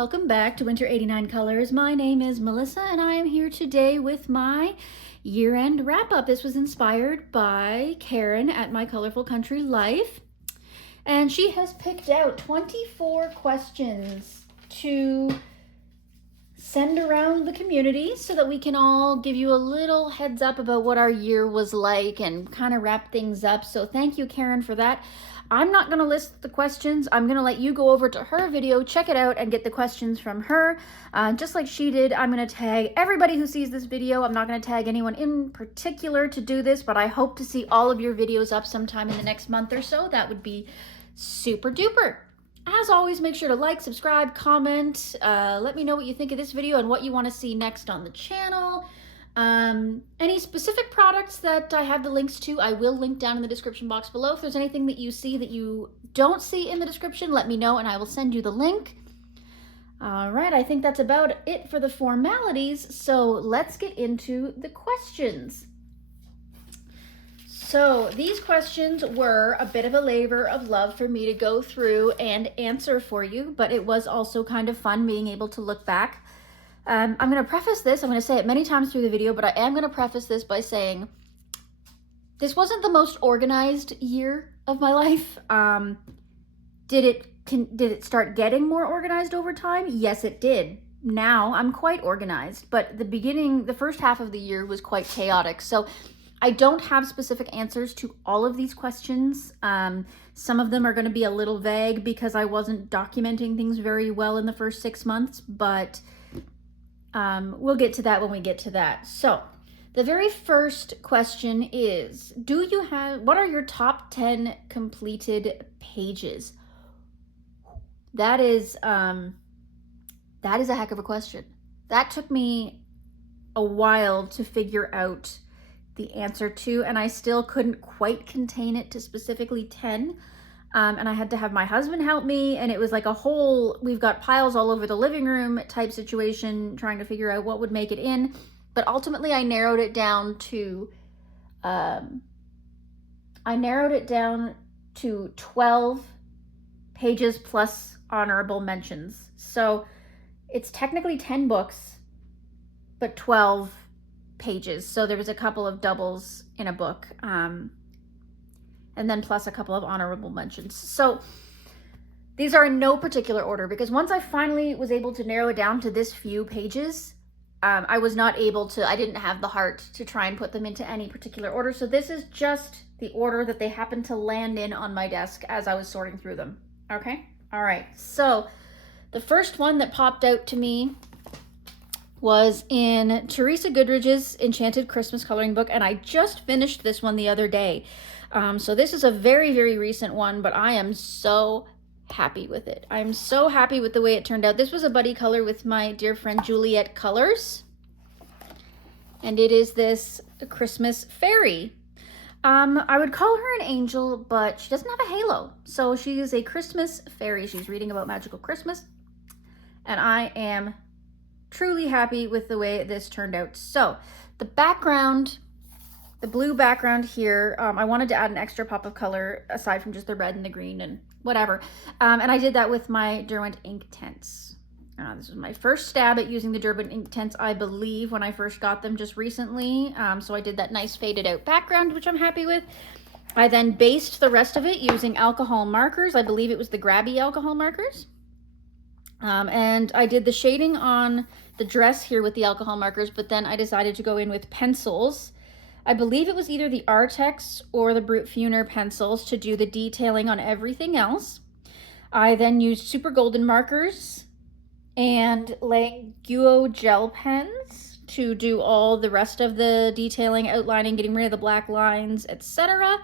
welcome back to Winter 89 Colors. My name is Melissa and I am here today with my year-end wrap-up. This was inspired by Karen at My Colorful Country Life, and she has picked out 24 questions to send around the community so that we can all give you a little heads up about what our year was like and kind of wrap things up. So thank you, Karen, for that. I'm not going to list the questions. I'm going to let you go over to her video, check it out, and get the questions from her. Just like she did, I'm going to tag everybody who sees this video. I'm not going to tag anyone in particular to do this, but I hope to see all of your videos up sometime in the next month or so. That would be super duper. As always, make sure to like, subscribe, comment. Let me know what you think of this video and what you want to see next on the channel. Any specific products that I have the links to, I will link down in the description box below. If there's anything that you see that you don't see in the description, let me know and I will send you the link. All right, I think that's about it for the formalities. So let's get into the questions. So these questions were a bit of a labor of love for me to go through and answer for you, but it was also kind of fun being able to look back. I'm going to preface this, I'm going to say it many times through the video, but I am going to preface this by saying this wasn't the most organized year of my life. Did it start getting more organized over time? Yes, it did. Now I'm quite organized, but the first half of the year was quite chaotic. So I don't have specific answers to all of these questions. Some of them are going to be a little vague because I wasn't documenting things very well in the first 6 months, but we'll get to that when we get to that. So the very first question is, what are your top 10 completed pages? That is a heck of a question. That took me a while to figure out the answer to, and I still couldn't quite contain it to specifically 10. And I had to have my husband help me, and it was like we've got piles all over the living room type situation, trying to figure out what would make it in. But ultimately I narrowed it down to 12 pages plus honorable mentions. So it's technically 10 books, but 12 pages. So there was a couple of doubles in a book. And then plus a couple of honorable mentions. So these are in no particular order because once I finally was able to narrow it down to this few pages, I didn't have the heart to try and put them into any particular order. So this is just the order that they happened to land in on my desk as I was sorting through them. Okay? All right. So the first one that popped out to me was in Teresa Goodridge's Enchanted Christmas coloring book, and I just finished this one the other day. So this is a very, very recent one, but I am so happy with it. I'm so happy with the way it turned out. This was a buddy color with my dear friend Juliet Colors, and it is this Christmas fairy. I would call her an angel, but she doesn't have a halo. So she is a Christmas fairy. She's reading about magical Christmas, and I am truly happy with the way this turned out. So the background, the blue background here, I wanted to add an extra pop of color aside from just the red and the green and whatever. And I did that with my Derwent ink tints. This was my first stab at using the Derwent ink tints, I believe, when I first got them just recently. So I did that nice faded out background, which I'm happy with. I then based the rest of it using alcohol markers. I believe it was the Grabby alcohol markers. And I did the shading on the dress here with the alcohol markers, but then I decided to go in with pencils. I believe it was either the Artex or the Brute Funer pencils to do the detailing on everything else. I then used super golden markers and Languo gel pens to do all the rest of the detailing, outlining, getting rid of the black lines, etc.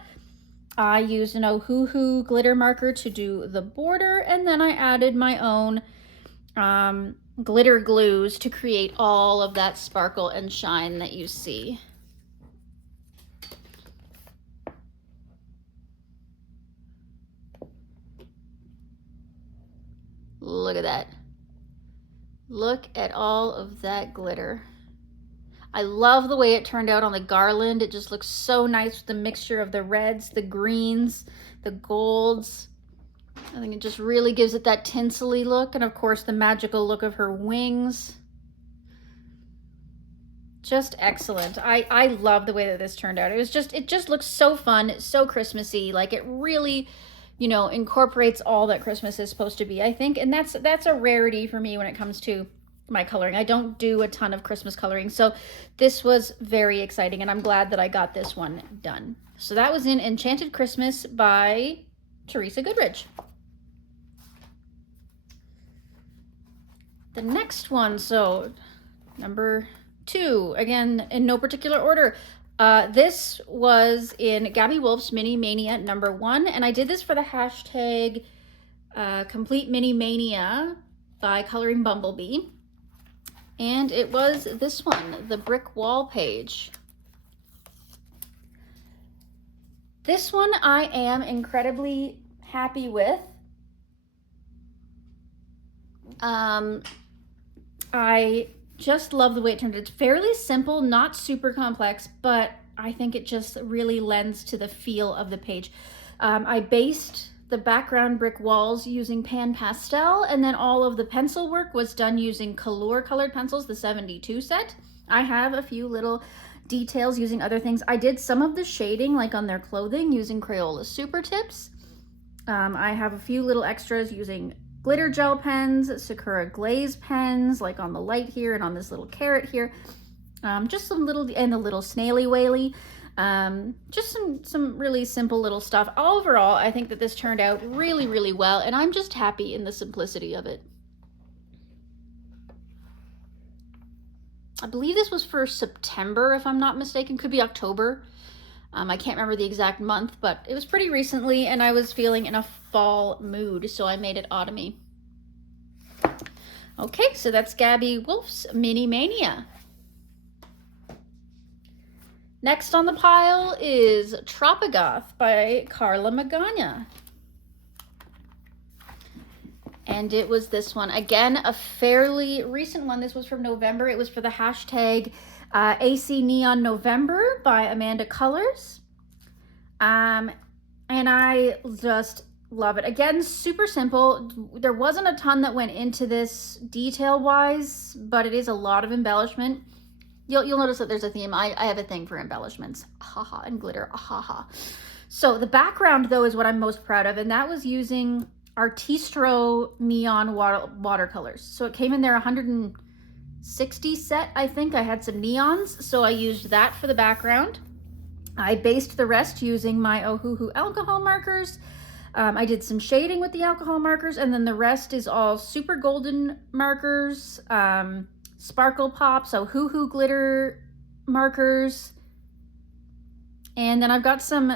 I used an Ohuhu glitter marker to do the border, and then I added my own glitter glues to create all of that sparkle and shine that you see. Look at that. Look at all of that glitter. I love the way it turned out on the garland. It just looks so nice with the mixture of the reds, the greens, the golds. I think it just really gives it that tinsely look, and of course the magical look of her wings. Just excellent. I love the way that this turned out. It just looks so fun, so Christmassy. Like it really, you know, incorporates all that Christmas is supposed to be, I think. And that's a rarity for me when it comes to my coloring. I don't do a ton of Christmas coloring. So this was very exciting, and I'm glad that I got this one done. So that was in Enchanted Christmas by Teresa Goodridge. The next one, so number 2, again, in no particular order. This was in Gabby Wolf's Mini Mania number 1, and I did this for the hashtag Complete Mini Mania by Coloring Bumblebee. And it was this one, the brick wall page. This one I am incredibly happy with. I just love the way it turned out. It's fairly simple, not super complex, but I think it just really lends to the feel of the page. I based the background brick walls using pan pastel, and then all of the pencil work was done using Color colored pencils, the 72 set. I have a few little details using other things. I did some of the shading, like on their clothing, using Crayola Super Tips. I have a few little extras using glitter gel pens, Sakura glaze pens, like on the light here and on this little carrot here. Just some little, and the little snaily whaley. Just some really simple little stuff. Overall, I think that this turned out really, really well, and I'm just happy in the simplicity of it. I believe this was for September, if I'm not mistaken. Could be October. I can't remember the exact month, but it was pretty recently, and I was feeling in a fall mood, so I made it autumny. Okay, so that's Gabby Wolf's Mini Mania. Next on the pile is Tropic by Carla Mcana. And it was this one. Again, a fairly recent one. This was from November. It was for the hashtag AC Neon November by Amanda Colors. And I just love it. Again, super simple. There wasn't a ton that went into this detail-wise, but it is a lot of embellishment. You'll notice that there's a theme. I have a thing for embellishments. Ahaha, and glitter. Ahaha. So the background, though, is what I'm most proud of, and that was using Artistro Neon watercolors. So it came in their 160 set, I think. I had some neons, so I used that for the background. I based the rest using my Ohuhu alcohol markers. I did some shading with the alcohol markers, and then the rest is all super golden markers, Sparkle Pops, Ohuhu glitter markers, and then I've got some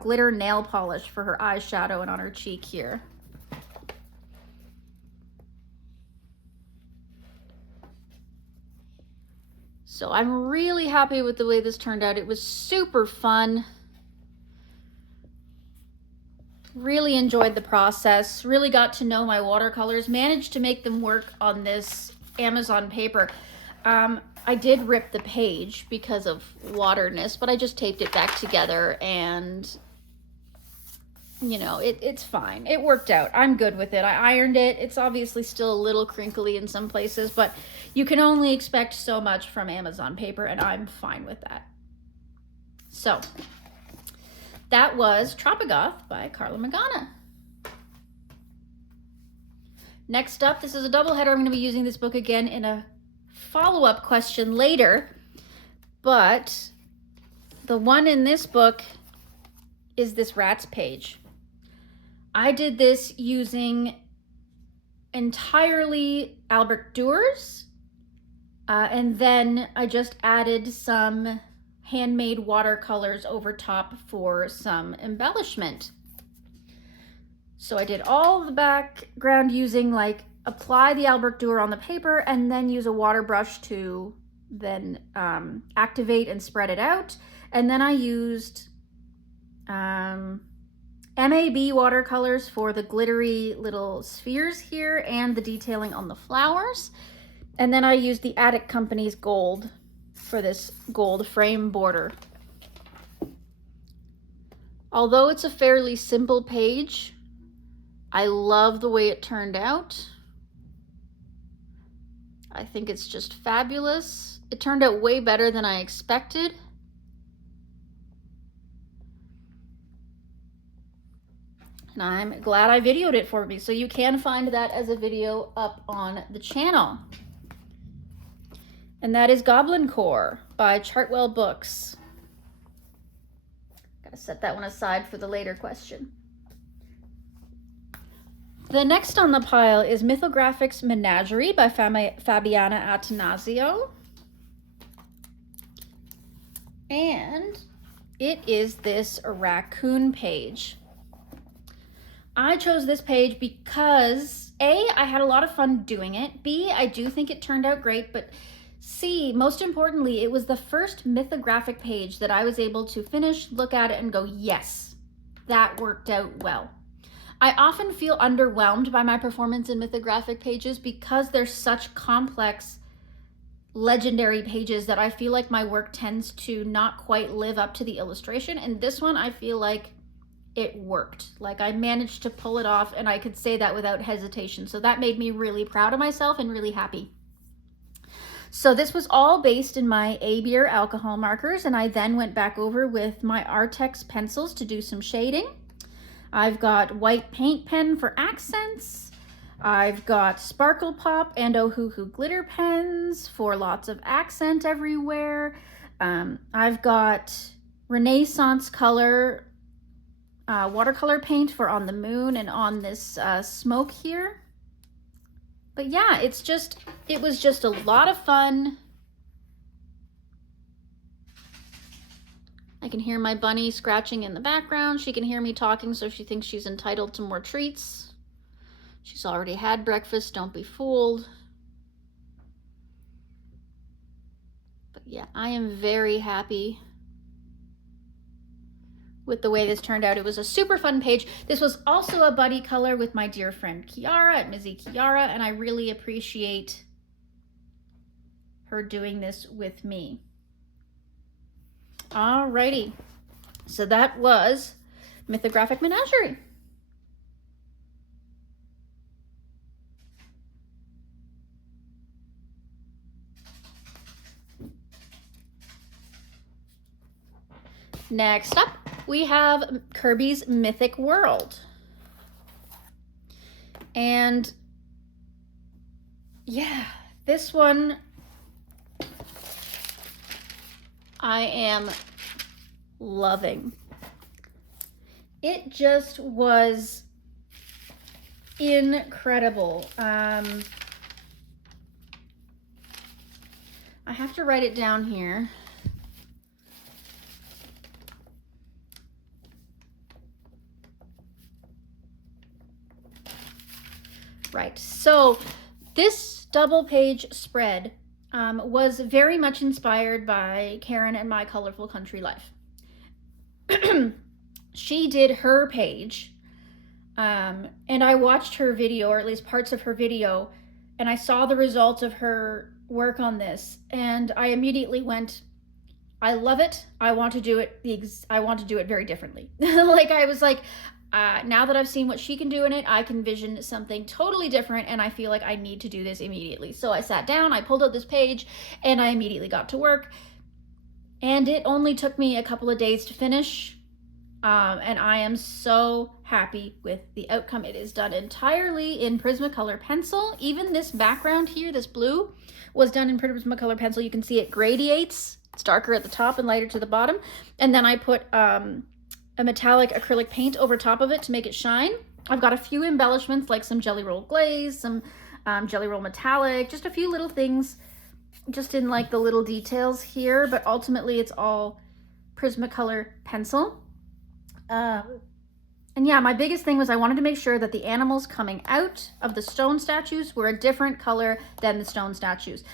glitter nail polish for her eyeshadow and on her cheek here. So I'm really happy with the way this turned out. It was super fun. Really enjoyed the process. Really got to know my watercolors. Managed to make them work on this Amazon paper. I did rip the page because of waterness, but I just taped it back together, and you know, it's fine. It worked out. I'm good with it. I ironed it. It's obviously still a little crinkly in some places, but you can only expect so much from Amazon paper, and I'm fine with that. So that was Tropic by Carla Mcana. Next up, this is a doubleheader. I'm going to be using this book again in a follow-up question later, but the one in this book is this rats page. I did this using entirely Albrecht Dürer, and then I just added some handmade watercolors over top for some embellishment. So I did all the background using, like, apply the Albrecht Dürer on the paper and then use a water brush to then activate and spread it out. And then I used MAB watercolors for the glittery little spheres here and the detailing on the flowers. And then I used the Attic Company's gold for this gold frame border. Although it's a fairly simple page, I love the way it turned out. I think it's just fabulous. It turned out way better than I expected. And I'm glad I videoed it for me. So you can find that as a video up on the channel. And that is Goblin Core by Chartwell Books. Gotta set that one aside for the later question. The next on the pile is Mythographic's Managerie by Fabiana Atanasio. And it is this raccoon page. I chose this page because A, I had a lot of fun doing it. B, I do think it turned out great, but C, most importantly, it was the first mythographic page that I was able to finish, look at it, and go, yes, that worked out well. I often feel underwhelmed by my performance in mythographic pages because they're such complex, legendary pages that I feel like my work tends to not quite live up to the illustration. And this one, I feel like it worked. Like I managed to pull it off, and I could say that without hesitation. So that made me really proud of myself and really happy. So this was all based in my A-Beer alcohol markers, and I then went back over with my Artex pencils to do some shading. I've got white paint pen for accents. I've got Sparkle Pop and Ohuhu glitter pens for lots of accent everywhere. I've got Renaissance color watercolor paint for on the moon and on this smoke here. But yeah, it was just a lot of fun. I can hear my bunny scratching in the background. She can hear me talking, so she thinks she's entitled to more treats. She's already had breakfast, don't be fooled. But yeah, I am very happy with the way this turned out. It was a super fun page. This was also a buddy color with my dear friend Kiara at Mizzy Kiara, and I really appreciate her doing this with me. Alrighty, so that was Mythographic Menagerie. Next up, we have Kirbys Mythic World. And yeah, this one I am loving. It just was incredible. I have to write it down here. Right, so this double page spread was very much inspired by Karen and My Colorful Country Life. She did her page, and I watched her video, or at least parts of her video, and I saw the results of her work on this, and I immediately went, I love it. I want to do it. I want to do it very differently. Like I was like, now that I've seen what she can do in it, I can vision something totally different, and I feel like I need to do this immediately. So I sat down, I pulled out this page, and I immediately got to work. And it only took me a couple of days to finish, and I am so happy with the outcome. It is done entirely in Prismacolor pencil. Even this background here, this blue, was done in Prismacolor pencil. You can see it gradiates. It's darker at the top and lighter to the bottom. And then I put a metallic acrylic paint over top of it to make it shine. I've got a few embellishments like some Jelly Roll glaze, some Jelly Roll metallic, just a few little things just in like the little details here, but ultimately it's all Prismacolor pencil. And yeah, my biggest thing was I wanted to make sure that the animals coming out of the stone statues were a different color than the stone statues.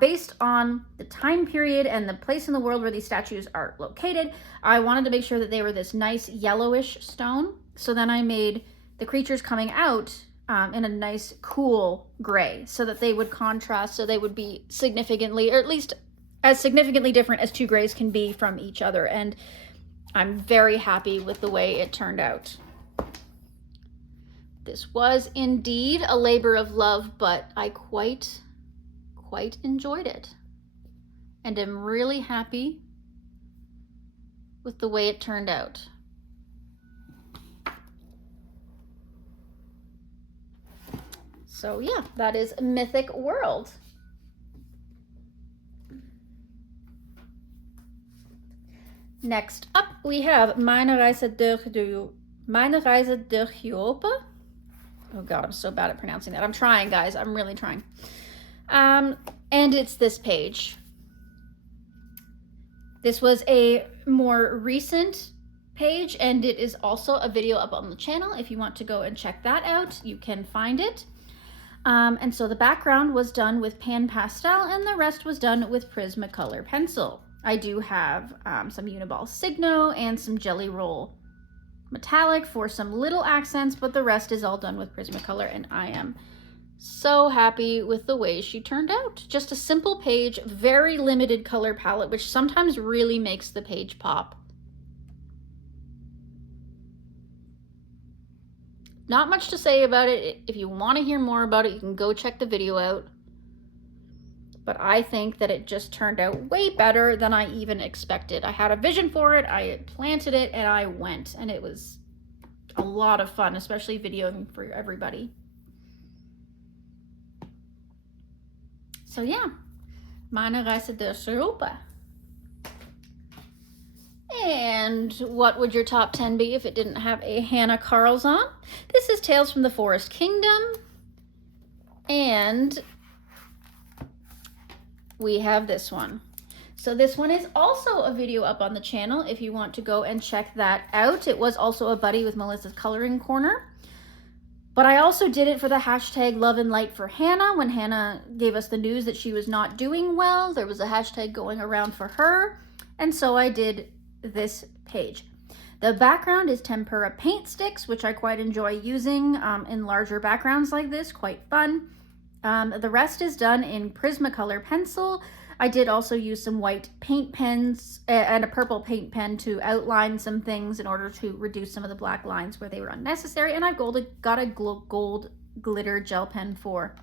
Based on the time period and the place in the world where these statues are located, I wanted to make sure that they were this nice yellowish stone. So then I made the creatures coming out in a nice cool gray so that they would contrast, so they would be significantly, or at least as significantly different as two grays can be from each other. And I'm very happy with the way it turned out. This was indeed a labor of love, but I quite enjoyed it. And am really happy with the way it turned out. So yeah, that is Mythic World. Next up, we have Managerie durch Europa. Oh God, I'm so bad at pronouncing that. I'm trying, guys. I'm really trying. And it's this page. This was a more recent page, and it is also a video up on the channel. If you want to go and check that out, you can find it. And so the background was done with pan pastel, and the rest was done with Prismacolor pencil. I do have some Uniball Signo and some Jelly Roll Metallic for some little accents, but the rest is all done with Prismacolor, and I am so happy with the way she turned out. Just a simple page, very limited color palette, which sometimes really makes the page pop. Not much to say about it. If you want to hear more about it, you can go check the video out. But I think that it just turned out way better than I even expected. I had a vision for it, I planted it, and I went. And it was a lot of fun, especially videoing for everybody. So yeah, Managerie durch Europa. And what would your top 10 be if it didn't have a Hannah Carls on? This is Tales from the Forest Kingdom. And we have this one. So this one is also a video up on the channel if you want to go and check that out. It was also a buddy with Melissa's Coloring Corner. But I also did it for the hashtag Love and Light for Hannah. When Hannah gave us the news that she was not doing well, there was a hashtag going around for her. And so I did this page. The background is tempera paint sticks, which I quite enjoy using in larger backgrounds like this, quite fun. The rest is done in Prismacolor pencil. I did also use some white paint pens and a purple paint pen to outline some things in order to reduce some of the black lines where they were unnecessary. And I've got a gold glitter gel pen for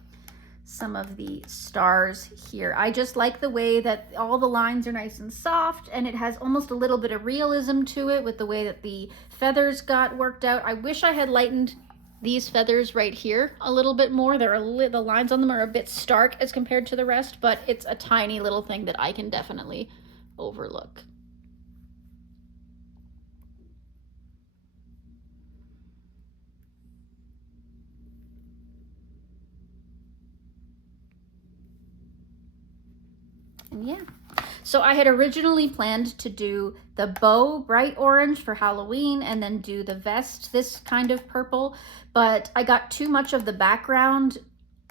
some of the stars here. I just like the way that all the lines are nice and soft, and it has almost a little bit of realism to it with the way that the feathers got worked out. I wish I had lightened these feathers right here a little bit more. The lines on them are a bit stark as compared to the rest, but it's a tiny little thing that I can definitely overlook. Yeah. So I had originally planned to do the bow bright orange for Halloween and then do the vest this kind of purple, but I got too much of the background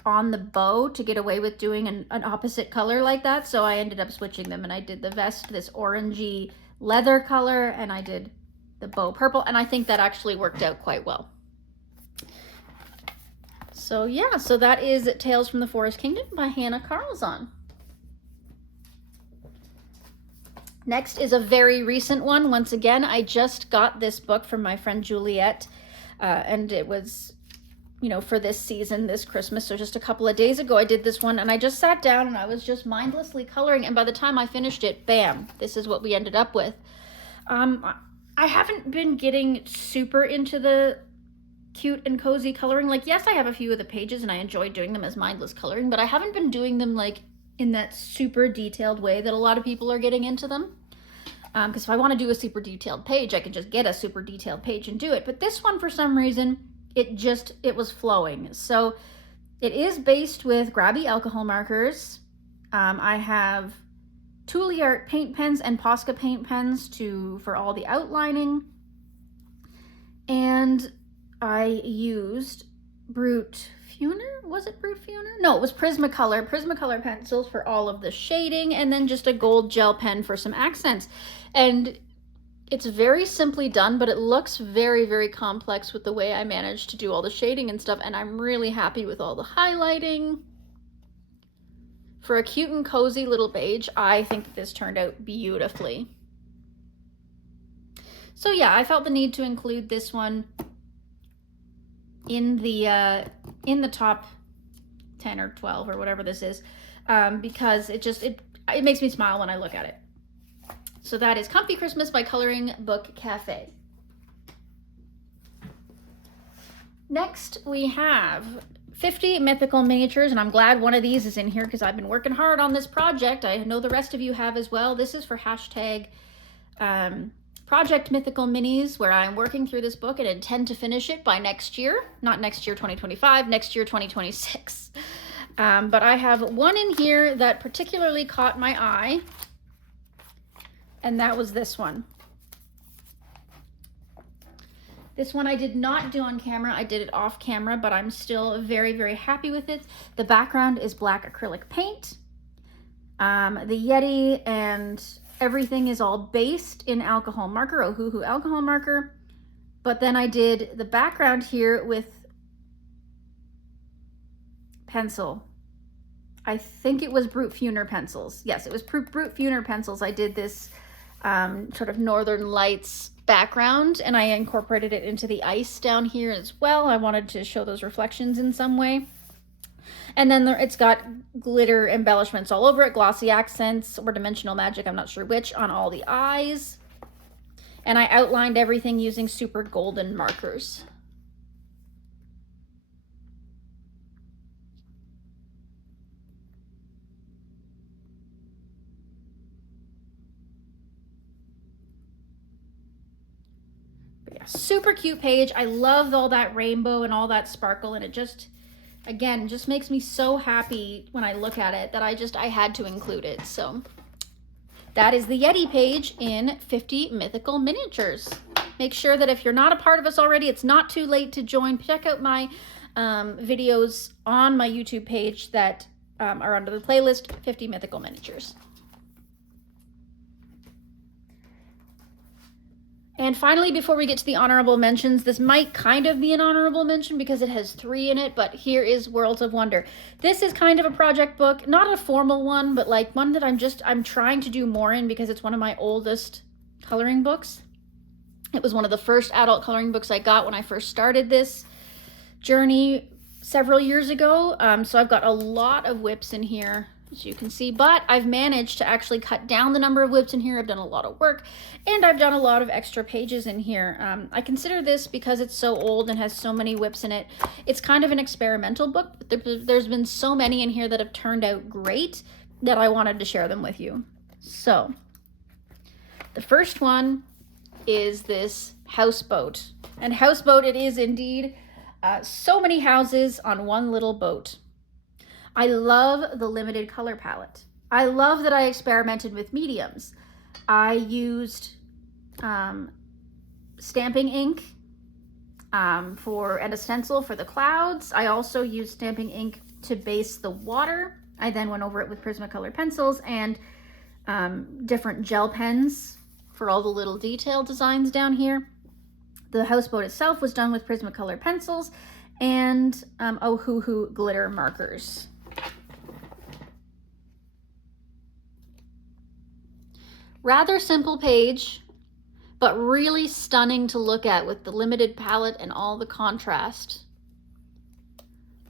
on the bow to get away with doing an opposite color like that, so I ended up switching them, and I did the vest this orangey leather color, and I did the bow purple, and I think that actually worked out quite well. So yeah, so that is Tales from the Forest Kingdom by Hannah Carlson. Next is a very recent one. Once again, I just got this book from my friend Juliet, and it was, you know, for this season, this Christmas. So just a couple of days ago, I did this one, and I just sat down and I was just mindlessly coloring. And by the time I finished it, bam, this is what we ended up with. I haven't been getting super into the cute and cozy coloring. Like, yes, I have a few of the pages and I enjoy doing them as mindless coloring, but I haven't been doing them like in that super detailed way that a lot of people are getting into them. Because if I want to do a super detailed page, I can just get a super detailed page and do it. But this one, for some reason, it was flowing. So it is based with grabby alcohol markers. I have Toolie paint pens and Posca paint pens for all the outlining. And I used Brute Funer? Was it Brute Funer? No, it was Prismacolor pencils for all of the shading, and then just a gold gel pen for some accents. And it's very simply done, but it looks very, very complex with the way I managed to do all the shading and stuff, and I'm really happy with all the highlighting. For a cute and cozy little page, I think that this turned out beautifully. So yeah, I felt the need to include this one. in the top 10 or 12 or whatever this is, because it makes me smile when I look at it. So that is Comfy Christmas by Coloring Book Cafe. Next we have 50 mythical miniatures, and I'm glad one of these is in here because I've been working hard on this project. I know the rest of you have as well. This is for hashtag Project Mythical Minis, where I'm working through this book and intend to finish it by next year. Not next year 2025, next year 2026. But I have one in here that particularly caught my eye, and that was this one. This one I did not do on camera. I did it off camera, but I'm still very, very happy with it. The background is black acrylic paint. The Yeti and everything is all based in alcohol marker, Ohuhu alcohol marker. But then I did the background here with pencil. I think it was Brute Funer pencils. Yes, it was Brute Funer pencils. I did this sort of Northern Lights background, and I incorporated it into the ice down here as well. I wanted to show those reflections in some way. And then it's got glitter embellishments all over it, glossy accents or dimensional magic, I'm not sure which, on all the eyes. And I outlined everything using super golden markers. Super cute page. I love all that rainbow and all that sparkle, and it just, again, just makes me so happy when I look at it that I had to include it. So that is the Yeti page in 50 Mythical Miniatures. Make sure that if you're not a part of us already, it's not too late to join. Check out my videos on my YouTube page that are under the playlist 50 Mythical Miniatures. And finally, before we get to the honorable mentions, this might kind of be an honorable mention because it has 3 in it, but here is Worlds of Wonder. This is kind of a project book, not a formal one, but like one that I'm trying to do more in because it's one of my oldest coloring books. It was one of the first adult coloring books I got when I first started this journey several years ago. So I've got a lot of whips in here, as you can see, but I've managed to actually cut down the number of whips in here. I've done a lot of work, and I've done a lot of extra pages in here. I consider this, because it's so old and has so many whips in it, it's kind of an experimental book, but there's been so many in here that have turned out great that I wanted to share them with you. So the first one is this houseboat, and houseboat it is indeed. So many houses on one little boat. I love the limited color palette. I love that I experimented with mediums. I used stamping ink for an stencil for the clouds. I also used stamping ink to base the water. I then went over it with Prismacolor pencils and different gel pens for all the little detail designs down here. The houseboat itself was done with Prismacolor pencils and Ohuhu glitter markers. Rather simple page, but really stunning to look at with the limited palette and all the contrast.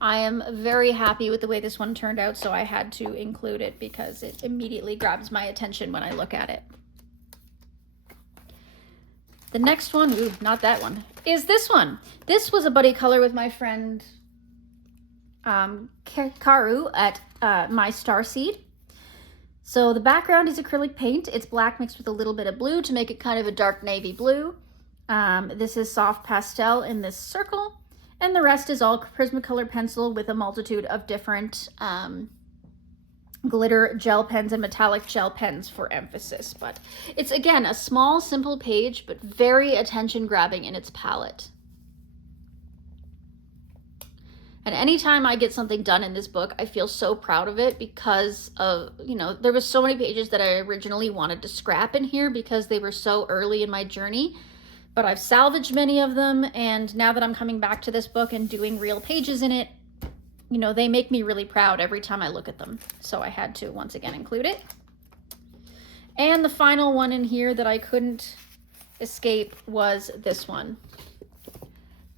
I am very happy with the way this one turned out, so I had to include it because it immediately grabs my attention when I look at it. The next one, ooh, not that one, is this one. This was a buddy color with my friend Karu at My Starseed. So the background is acrylic paint. It's black mixed with a little bit of blue to make it kind of a dark navy blue. This is soft pastel in this circle, and the rest is all Prismacolor pencil with a multitude of different glitter gel pens and metallic gel pens for emphasis. But it's, again, a small, simple page, but very attention-grabbing in its palette. And anytime I get something done in this book, I feel so proud of it because of, you know, there was so many pages that I originally wanted to scrap in here because they were so early in my journey, but I've salvaged many of them. And now that I'm coming back to this book and doing real pages in it, you know, they make me really proud every time I look at them. So I had to once again include it. And the final one in here that I couldn't escape was this one.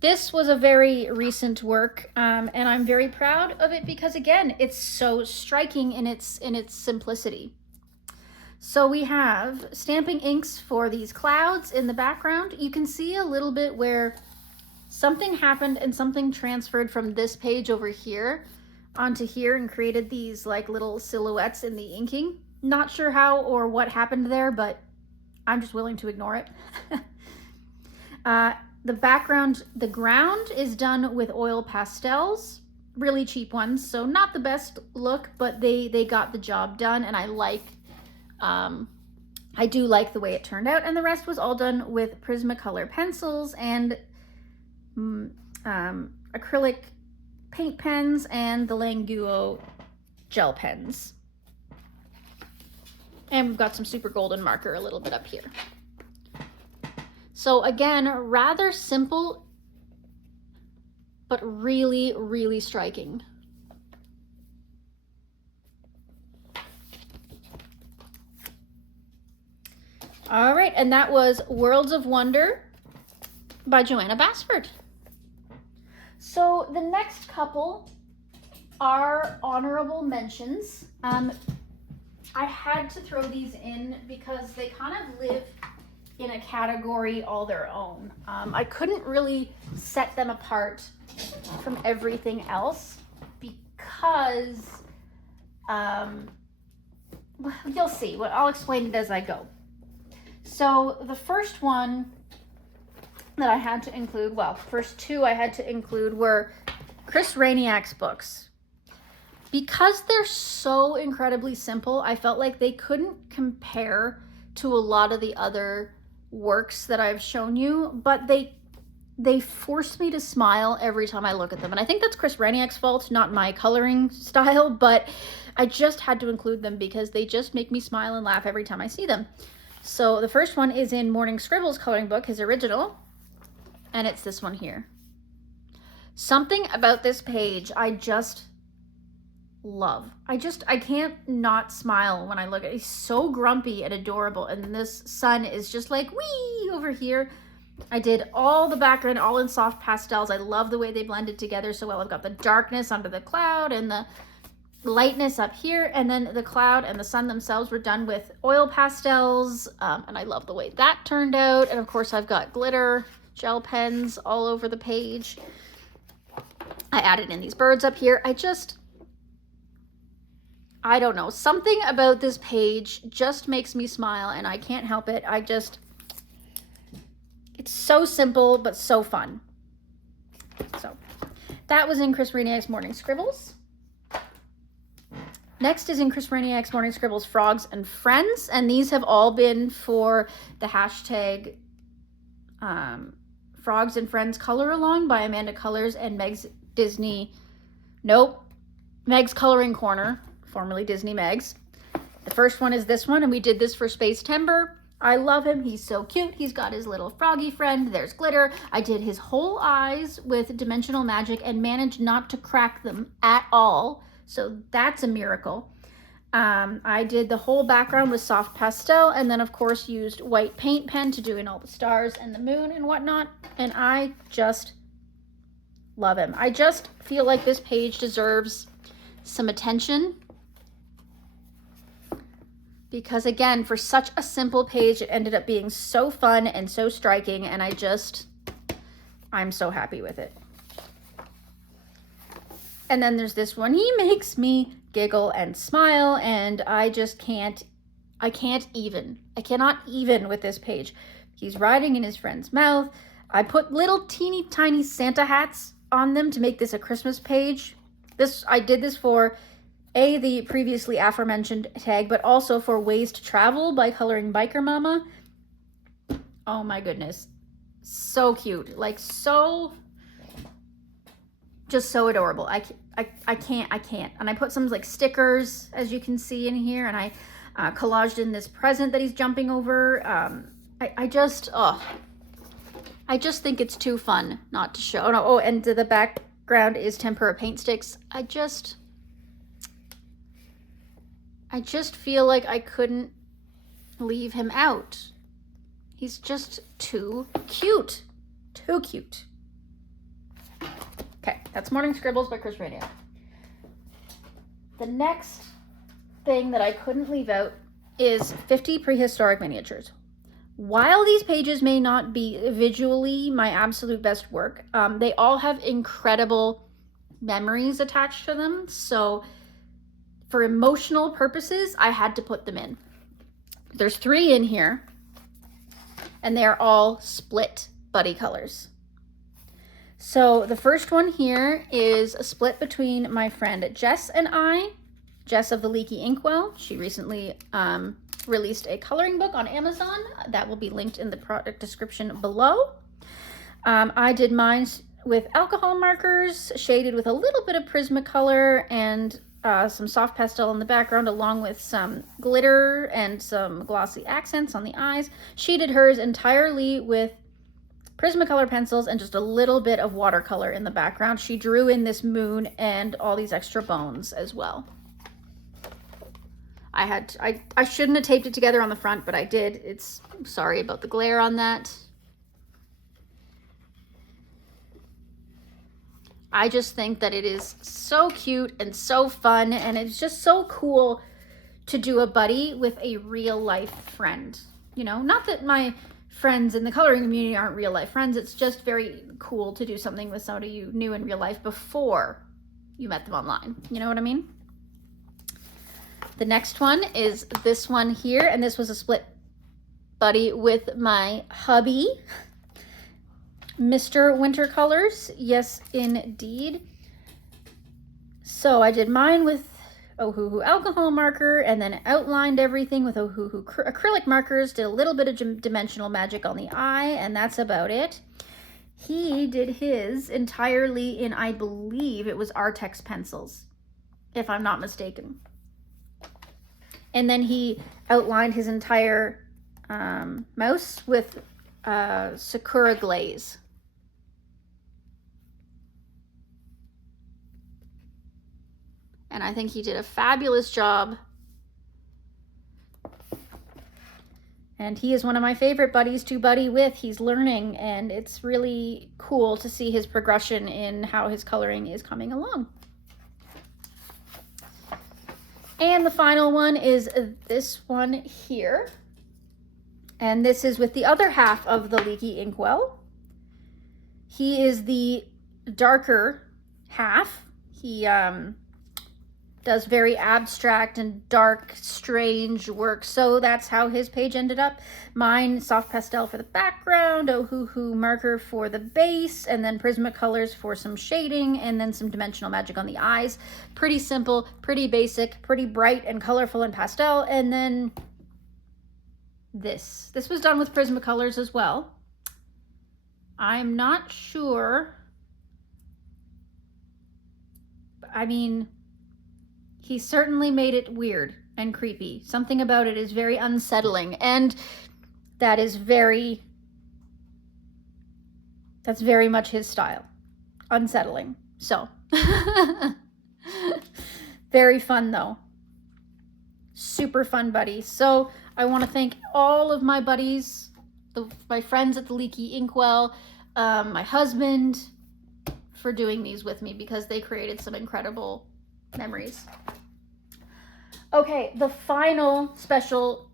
This was a very recent work, and I'm very proud of it because, again, it's so striking in its simplicity. So we have stamping inks for these clouds in the background. You can see a little bit where something happened and something transferred from this page over here onto here and created these like little silhouettes in the inking. Not sure how or what happened there, but I'm just willing to ignore it. The background, the ground is done with oil pastels, really cheap ones, so not the best look, but they got the job done, and I do like the way it turned out. And the rest was all done with Prismacolor pencils and acrylic paint pens and the Languo gel pens. And we've got some super golden marker a little bit up here. So again, rather simple, but really, really striking. All right, and that was Worlds of Wonder by Joanna Basford. So the next couple are honorable mentions. I had to throw these in because they kind of live in a category all their own. I couldn't really set them apart from everything else because you'll see. I'll explain it as I go. So the first one that I had to include, well, first two I had to include were Chris Riax's books. Because they're so incredibly simple, I felt like they couldn't compare to a lot of the other works that I've shown you, but they forced me to smile every time I look at them. And I think that's Chris Riax's fault, not my coloring style, but I just had to include them because they just make me smile and laugh every time I see them. So the first one is in Morning Scribbles coloring book, his original, and it's this one here. Something about this page I just love. I can't not smile when I look at it. He's so grumpy and adorable, and this sun is just like wee over here. I did all the background all in soft pastels. I love the way they blended together so well. I've got the darkness under the cloud and the lightness up here, and then the cloud and the sun themselves were done with oil pastels, and I love the way that turned out. And of course I've got glitter gel pens all over the page. I added in these birds up here. I don't know, something about this page just makes me smile and I can't help it. It's so simple, but so fun. So that was in Chris Riax's Morning Scribbles. Next is in Chris Riax's Morning Scribbles Frogs and Friends, and these have all been for the hashtag Frogs and Friends Color Along by Amanda Colors and Meg's Coloring Corner, formerly Disney Meg's. The first one is this one, and we did this for Space Timber. I love him. He's so cute. He's got his little froggy friend. There's glitter. I did his whole eyes with Dimensional Magic and managed not to crack them at all. So that's a miracle. I did the whole background with soft pastel, and then of course used white paint pen to do in all the stars and the moon and whatnot. And I just love him. I just feel like this page deserves some attention, because again, for such a simple page, it ended up being so fun and so striking, and I'm so happy with it. And then there's this one. He makes me giggle and smile, and I cannot even with this page. He's riding in his friend's mouth. I put little teeny tiny Santa hats on them to make this a Christmas page. I did this for the previously aforementioned tag, but also for Ways to Travel by Coloring Biker Mama. Oh my goodness. So cute. Like just so adorable. I can't. And I put some like stickers, as you can see in here, and I collaged in this present that he's jumping over. I just think it's too fun not to show. Oh, and the background is tempera paint sticks. I just feel like I couldn't leave him out. He's just too cute. Too cute. That's Morning Scribbles by Chris Rainier. The next thing that I couldn't leave out is 50 Prehistoric Miniatures. While these pages may not be visually my absolute best work, they all have incredible memories attached to them. So for emotional purposes, I had to put them in. There's 3 in here, and they're all split buddy colors. So the first one here is a split between my friend Jess and I. Jess of the Leaky Inkwell. She recently released a coloring book on Amazon. That will be linked in the product description below. I did mine with alcohol markers, shaded with a little bit of Prismacolor and some soft pastel in the background, along with some glitter and some glossy accents on the eyes. She did hers entirely with Prismacolor pencils and just a little bit of watercolor in the background. She drew in this moon and all these extra bones as well. I shouldn't have taped it together on the front, but I did. Sorry about the glare on that. I just think that it is so cute and so fun, and it's just so cool to do a buddy with a real life friend. You know, not that my friends in the coloring community aren't real life friends. It's just very cool to do something with somebody you knew in real life before you met them online. You know what I mean? The next one is this one here, and this was a split buddy with my hubby, Mr. Winter Colors. Yes, indeed. So I did mine with Ohuhu alcohol marker and then outlined everything with Ohuhu acrylic markers, did a little bit of dimensional magic on the eye, and that's about it. He did his entirely in, I believe it was Artex pencils, if I'm not mistaken. And then he outlined his entire mouse with Sakura glaze. And I think he did a fabulous job. And he is one of my favorite buddies to buddy with. He's learning, and it's really cool to see his progression in how his coloring is coming along. And the final one is this one here. And this is with the other half of the Leaky Inkwell. He is the darker half. He does very abstract and dark, strange work. So that's how his page ended up. Mine, soft pastel for the background, Ohuhu marker for the base, and then Prismacolors for some shading, and then some dimensional magic on the eyes. Pretty simple, pretty basic, pretty bright and colorful and pastel. And then this. This was done with Prismacolors as well. I'm not sure. I mean, he certainly made it weird and creepy. Something about it is very unsettling, and that's very much his style. Unsettling. So, very fun though. Super fun buddy. So I want to thank all of my buddies, my friends at the Leaky Inkwell, my husband, for doing these with me, because they created some incredible memories. Okay, the final special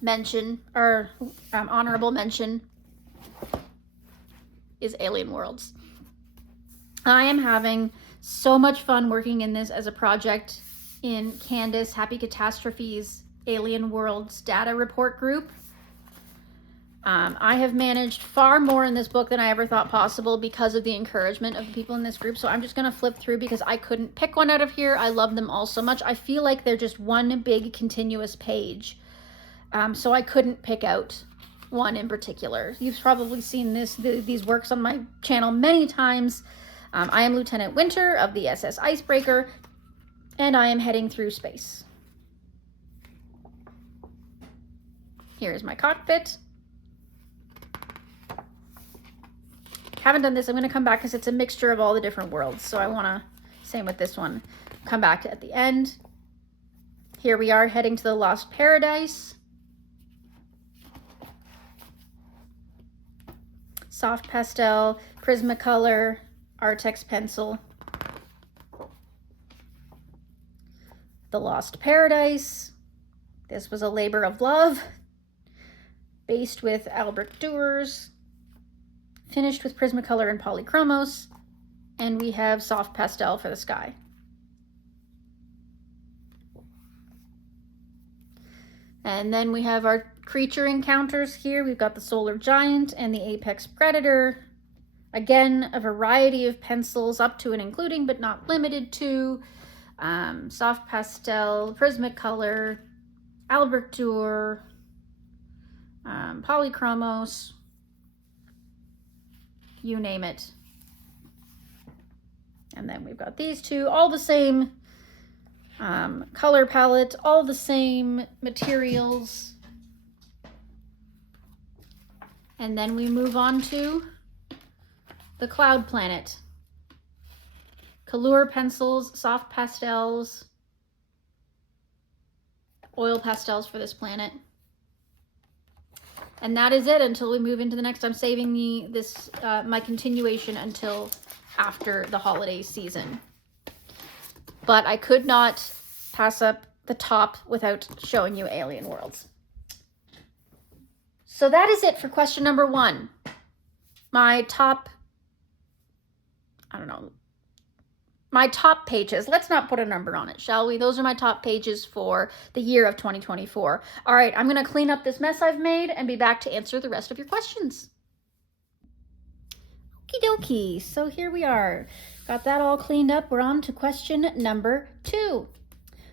mention, or honorable mention, is Alien Worlds. I am having so much fun working in this as a project in Candace Happy Catastrophes Alien Worlds data report group. I have managed far more in this book than I ever thought possible because of the encouragement of the people in this group. So I'm just going to flip through because I couldn't pick one out of here. I love them all so much. I feel like they're just one big continuous page. So I couldn't pick out one in particular. You've probably seen these works on my channel many times. I am Lieutenant Winter of the SS Icebreaker, and I am heading through space. Here is my cockpit. Haven't done this. I'm going to come back because it's a mixture of all the different worlds. So I want to, same with this one, come back at the end. Here we are heading to the Lost Paradise. Soft pastel, Prismacolor, Artex pencil. The Lost Paradise. This was a labor of love. Based with Albrecht Dürer. Finished with Prismacolor and Polychromos. And we have Soft Pastel for the sky. And then we have our creature encounters here. We've got the Solar Giant and the Apex Predator. Again, a variety of pencils up to and including, but not limited to. Soft Pastel, Prismacolor, Albrecht Dürer, Polychromos, you name it. And then we've got these two, all the same color palette, all the same materials. And then we move on to the Cloud Planet. Color pencils, soft pastels, oil pastels for this planet. And that is it until we move into the next. I'm saving my continuation until after the holiday season. But I could not pass up the top without showing you Alien Worlds. So that is it for question number 1. My top pages. Let's not put a number on it, shall we? Those are my top pages for the year of 2024. All right, I'm going to clean up this mess I've made and be back to answer the rest of your questions. Okie dokie. So here we are. Got that all cleaned up. We're on to question number 2.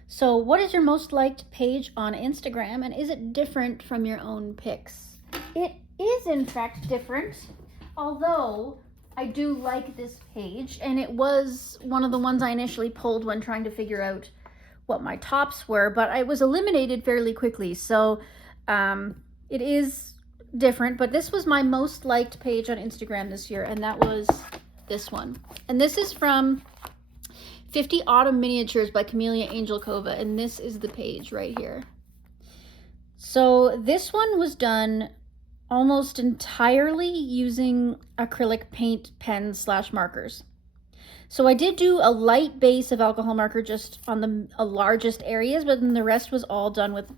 So what is your most liked page on Instagram, and is it different from your own pics? It is in fact different, although I do like this page, and it was one of the ones I initially pulled when trying to figure out what my tops were, but I was eliminated fairly quickly, so it is different. But this was my most liked page on Instagram this year, and that was this one. And this is from 50 Autumn Miniatures by Camellia Angelkova, and this is the page right here. So this one was done almost entirely using acrylic paint pens / markers. So I did do a light base of alcohol marker just on the largest areas, but then the rest was all done with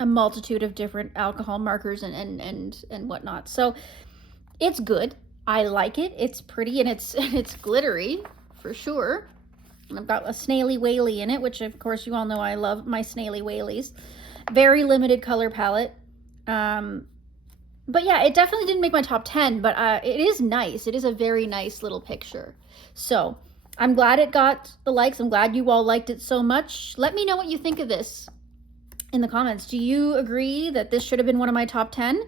a multitude of different alcohol markers and whatnot. So it's good. I like it. It's pretty, and it's glittery for sure. And I've got a snaily whaley in it, which of course you all know I love my snaily whaleys. Very limited color palette. But yeah, it definitely didn't make my top 10, but it is nice. It is a very nice little picture. So I'm glad it got the likes. I'm glad you all liked it so much. Let me know what you think of this in the comments. Do you agree that this should have been one of my top 10?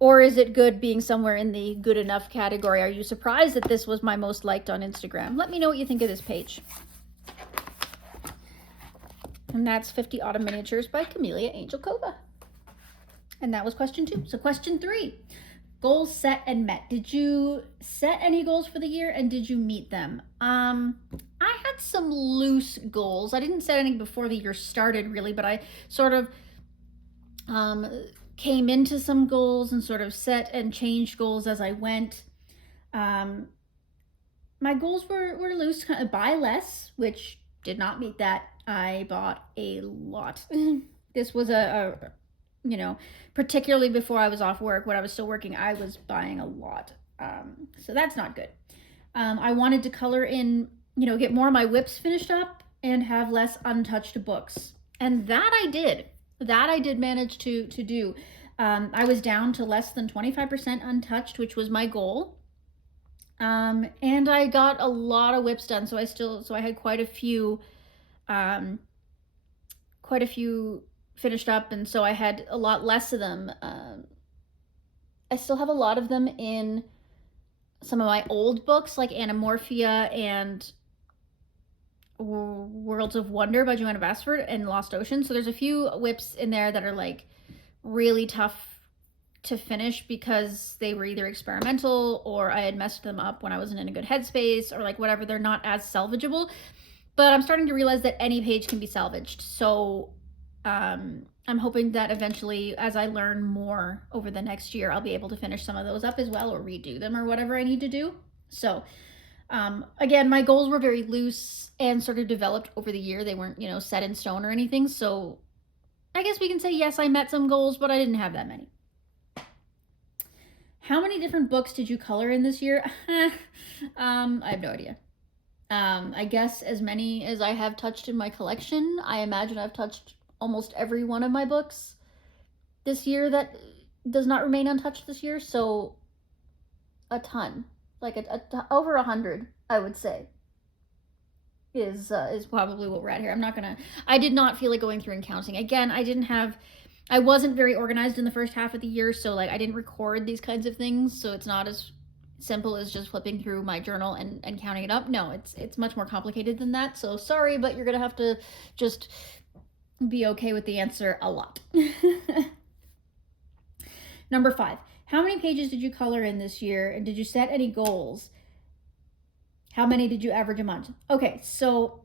Or is it good being somewhere in the good enough category? Are you surprised that this was my most liked on Instagram? Let me know what you think of this page. And that's 50 Autumn Miniatures by Camellia Angelkova. And that was question 2. So question 3, goals set and met. Did you set any goals for the year, and did you meet them? I had some loose goals. I didn't set any before the year started really, but I sort of came into some goals and sort of set and changed goals as I went. My goals were loose. Buy less, which did not meet that. I bought a lot. This was particularly before I was off work, when I was still working, I was buying a lot. So that's not good. I wanted to color in, get more of my whips finished up and have less untouched books. And that I did. That I did manage to do. I was down to less than 25% untouched, which was my goal. And I got a lot of whips done. So I had quite a few finished up, and so I had a lot less of them. I still have a lot of them in some of my old books, like Anamorphia and Worlds of Wonder by Joanna Basford and Lost Ocean. So there's a few whips in there that are like really tough to finish because they were either experimental or I had messed them up when I wasn't in a good headspace, or like whatever. They're not as salvageable, but I'm starting to realize that any page can be salvaged. So I'm hoping that eventually, as I learn more over the next year, I'll be able to finish some of those up as well, or redo them or whatever I need to do. So again, my goals were very loose and sort of developed over the year. They weren't, set in stone or anything. So I guess we can say, yes, I met some goals, but I didn't have that many. How many different books did you color in this year? I have no idea. I guess as many as I have touched in my collection. I imagine I've touched almost every one of my books this year that does not remain untouched this year. So a ton, like over 100, I would say, is probably what we're at here. I did not feel like going through and counting. Again, I wasn't very organized in the first half of the year, so like I didn't record these kinds of things, so it's not as simple as just flipping through my journal and counting it up. No, it's much more complicated than that. So sorry, but you're gonna have to just be okay with the answer a lot. Number 5. How many pages did you color in this year, and did you set any goals? How many did you average a month? Okay, so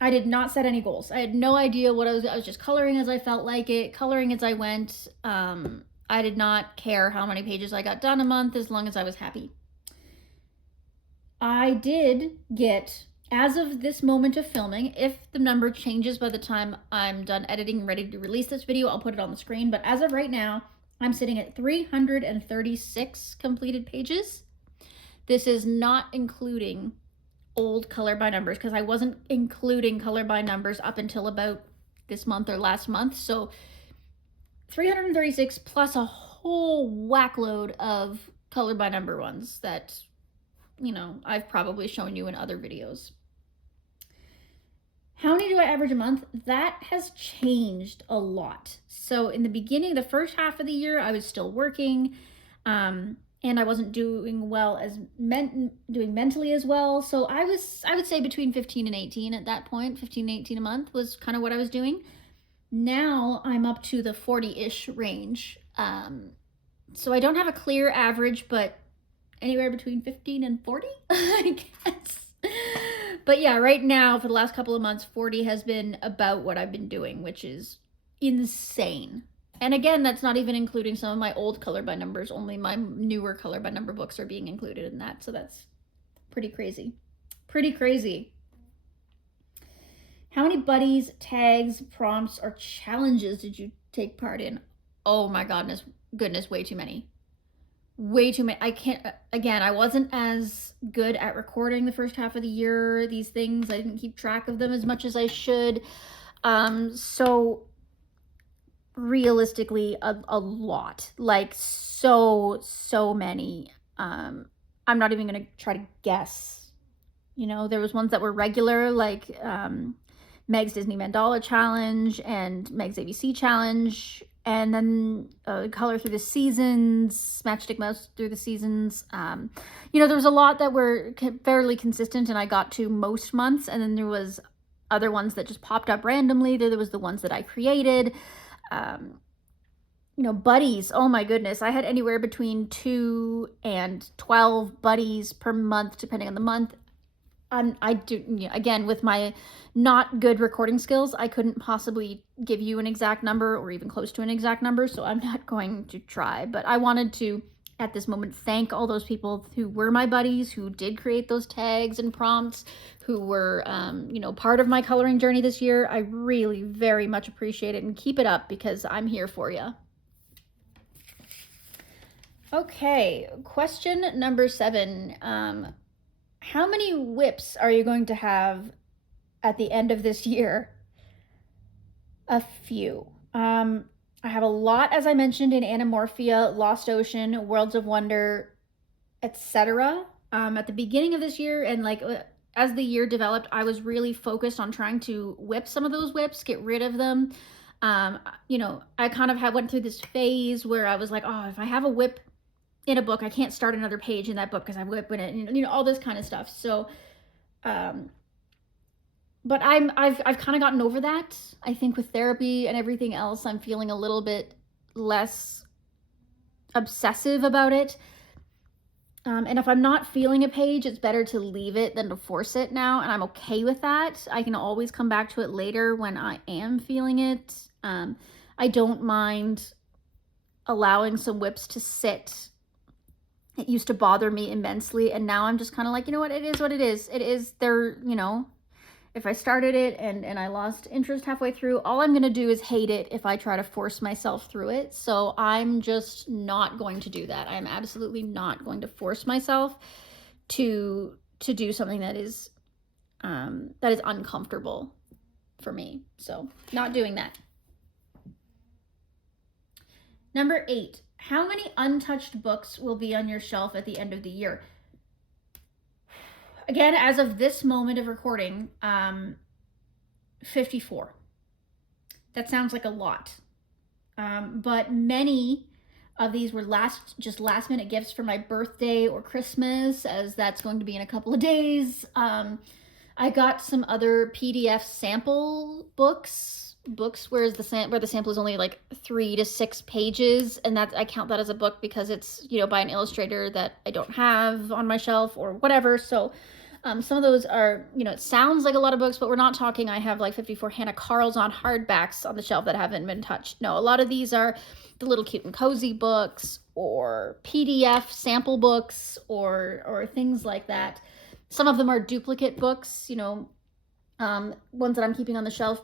I did not set any goals. I had no idea what I was just coloring as I felt like it, coloring as I went. I did not care how many pages I got done a month as long as I was happy. I did get, as of this moment of filming, if the number changes by the time I'm done editing and ready to release this video, I'll put it on the screen. But as of right now, I'm sitting at 336 completed pages. This is not including old color by numbers, because I wasn't including color by numbers up until about this month or last month. So 336 plus a whole whackload of color by number ones that, I've probably shown you in other videos. How many do I average a month? That has changed a lot. So in the beginning, the first half of the year, I was still working, and I wasn't doing doing mentally as well. So I would say between 15 and 18 at that point. 15 and 18 a month was kind of what I was doing. Now I'm up to the 40-ish range. So I don't have a clear average, but anywhere between 15 and 40, I guess. But yeah, right now for the last couple of months, 40 has been about what I've been doing, which is insane. And again, that's not even including some of my old color by numbers. Only my newer color by number books are being included in that. So that's pretty crazy. Pretty crazy. How many buddies, tags, prompts, or challenges did you take part in? Oh my goodness, way too many. Way too many. I wasn't as good at recording the first half of the year, these things. I didn't keep track of them as much as I should. So realistically, a lot, like so many. I'm not even gonna try to guess. There was ones that were regular, like Meg's Disney Mandala Challenge and Meg's ABC Challenge, and then Color Through the Seasons, Matchstick Mouse Through the Seasons. There was a lot that were fairly consistent, and I got to most months, and then there was other ones that just popped up randomly. There was the ones that I created. Buddies, oh my goodness, I had anywhere between 2 and 12 buddies per month, depending on the month. Again, with my not good recording skills, I couldn't possibly give you an exact number or even close to an exact number, so I'm not going to try. But I wanted to, at this moment, thank all those people who were my buddies, who did create those tags and prompts, who were, part of my coloring journey this year. I really very much appreciate it, and keep it up because I'm here for you. Okay, question number 7. How many whips are you going to have at the end of this year? A few. I have a lot, as I mentioned, in Anamorphia, Lost Ocean, Worlds of Wonder, etc. At the beginning of this year, and as the year developed, I was really focused on trying to whip some of those whips, get rid of them. I kind of went through this phase where I was like, oh, if I have a whip in a book, I can't start another page in that book because I'm whipping it, and all this kind of stuff. So, but I've kind of gotten over that. I think with therapy and everything else, I'm feeling a little bit less obsessive about it. And if I'm not feeling a page, it's better to leave it than to force it now, and I'm okay with that. I can always come back to it later when I am feeling it. I don't mind allowing some whips to sit It used to bother me immensely, and now I'm just kind of like, you know what, it is what it is. It is there, you know, if I started it and I lost interest halfway through, all I'm going to do is hate it if I try to force myself through it. So I'm just not going to do that. I'm absolutely not going to force myself to do something that is uncomfortable for me. So not doing that. Number 8, how many untouched books will be on your shelf at the end of the year? Again, as of this moment of recording, 54. That sounds like a lot. But many of these were last minute gifts for my birthday or Christmas, as that's going to be in a couple of days. I got some other PDF sample books where the sample is only like 3 to 6 pages, and that I count that as a book because it's, you know, by an illustrator that I don't have on my shelf or whatever. So some of those are, you know, it sounds like a lot of books, but we're not talking I have like 54 Hannah Carls on hardbacks on the shelf that haven't been touched. No, a lot of these are the little cute and cozy books or PDF sample books or things like that. Some of them are duplicate books, you know, ones that I'm keeping on the shelf.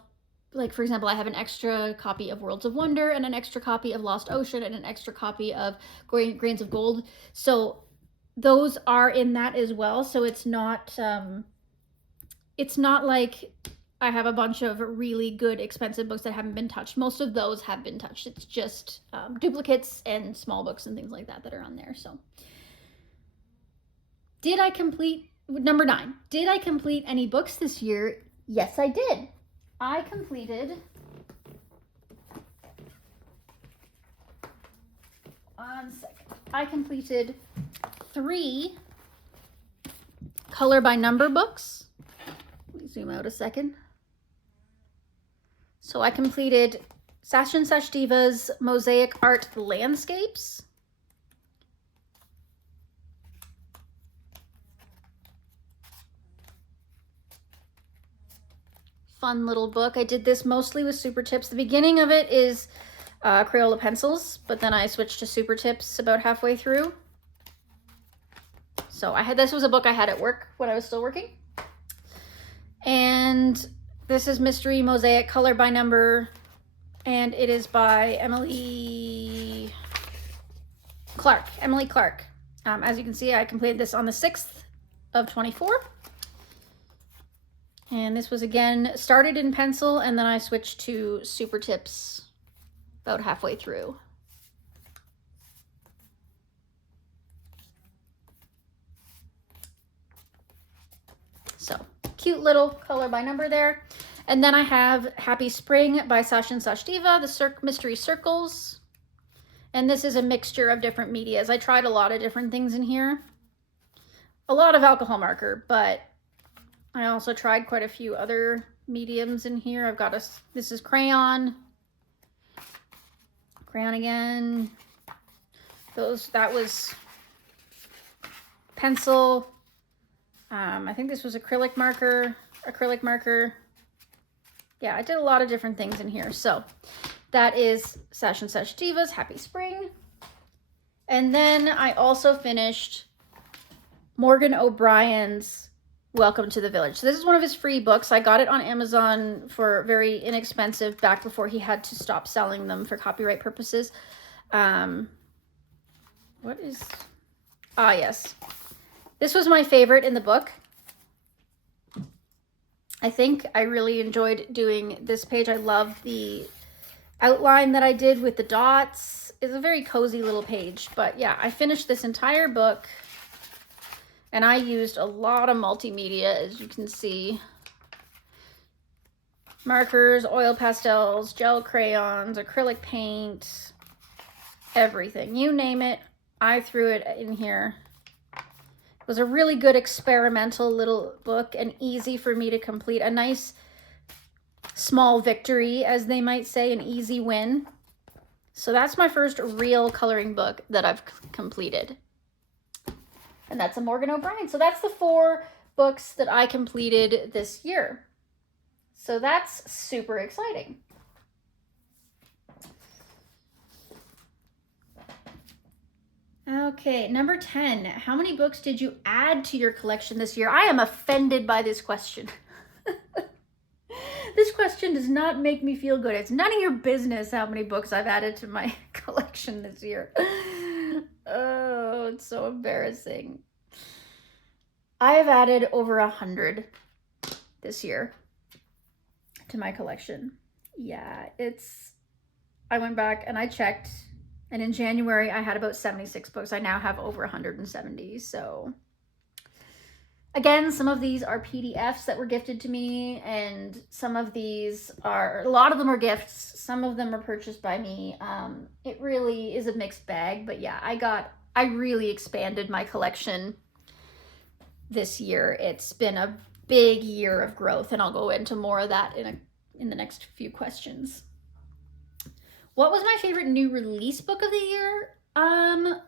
Like, for example, I have an extra copy of Worlds of Wonder and an extra copy of Lost Ocean and an extra copy of Grains of Gold. So those are in that as well. So it's not like I have a bunch of really good, expensive books that haven't been touched. Most of those have been touched. It's just duplicates and small books and things like that are on there. So did I complete, number 9, did I complete any books this year? Yes, I did. I completed, I completed 3 color by number books. Let me zoom out a second. So I completed Sash and Sash Diva's Mosaic Art Landscapes. Fun little book. I did this mostly with super tips. The beginning of it is Crayola pencils, but then I switched to super tips about halfway through. So this was a book I had at work when I was still working. And this is Mystery Mosaic Color by Number, and it is by Emily Clark. As you can see, I completed this on the 6th of 24. And this was, again, started in pencil, and then I switched to super tips about halfway through. So, cute little color by number there. And then I have Happy Spring by Sash and Sash Diva, the Mystery Circles. And this is a mixture of different medias. I tried a lot of different things in here. A lot of alcohol marker, but I also tried quite a few other mediums in here. I've got this is crayon again. That was pencil. I think this was acrylic marker. Yeah, I did a lot of different things in here. So that is Sash and Sash Diva's Happy Spring. And then I also finished Morgan O'Brien's Welcome to the Village. So this is one of his free books. I got it on Amazon for very inexpensive back before he had to stop selling them for copyright purposes. Yes. This was my favorite in the book. I think I really enjoyed doing this page. I love the outline that I did with the dots. It's a very cozy little page, but yeah, I finished this entire book. And I used a lot of multimedia, as you can see. Markers, oil pastels, gel crayons, acrylic paint, everything. You name it, I threw it in here. It was a really good experimental little book and easy for me to complete. A nice small victory, as they might say, an easy win. So that's my first real coloring book that I've completed. And that's a Morgan O'Brien. So that's the 4 books that I completed this year. So that's super exciting. Okay, number 10. How many books did you add to your collection this year? I am offended by this question. This question does not make me feel good. It's none of your business how many books I've added to my collection this year. Oh, it's so embarrassing. I have added over 100 this year to my collection. Yeah, I went back and I checked, and in January I had about 76 books. I now have over 170, so again, some of these are PDFs that were gifted to me, and some of these are, a lot of them are gifts. Some of them are purchased by me. It really is a mixed bag, but yeah, I really expanded my collection this year. It's been a big year of growth, and I'll go into more of that in the next few questions. What was my favorite new release book of the year? I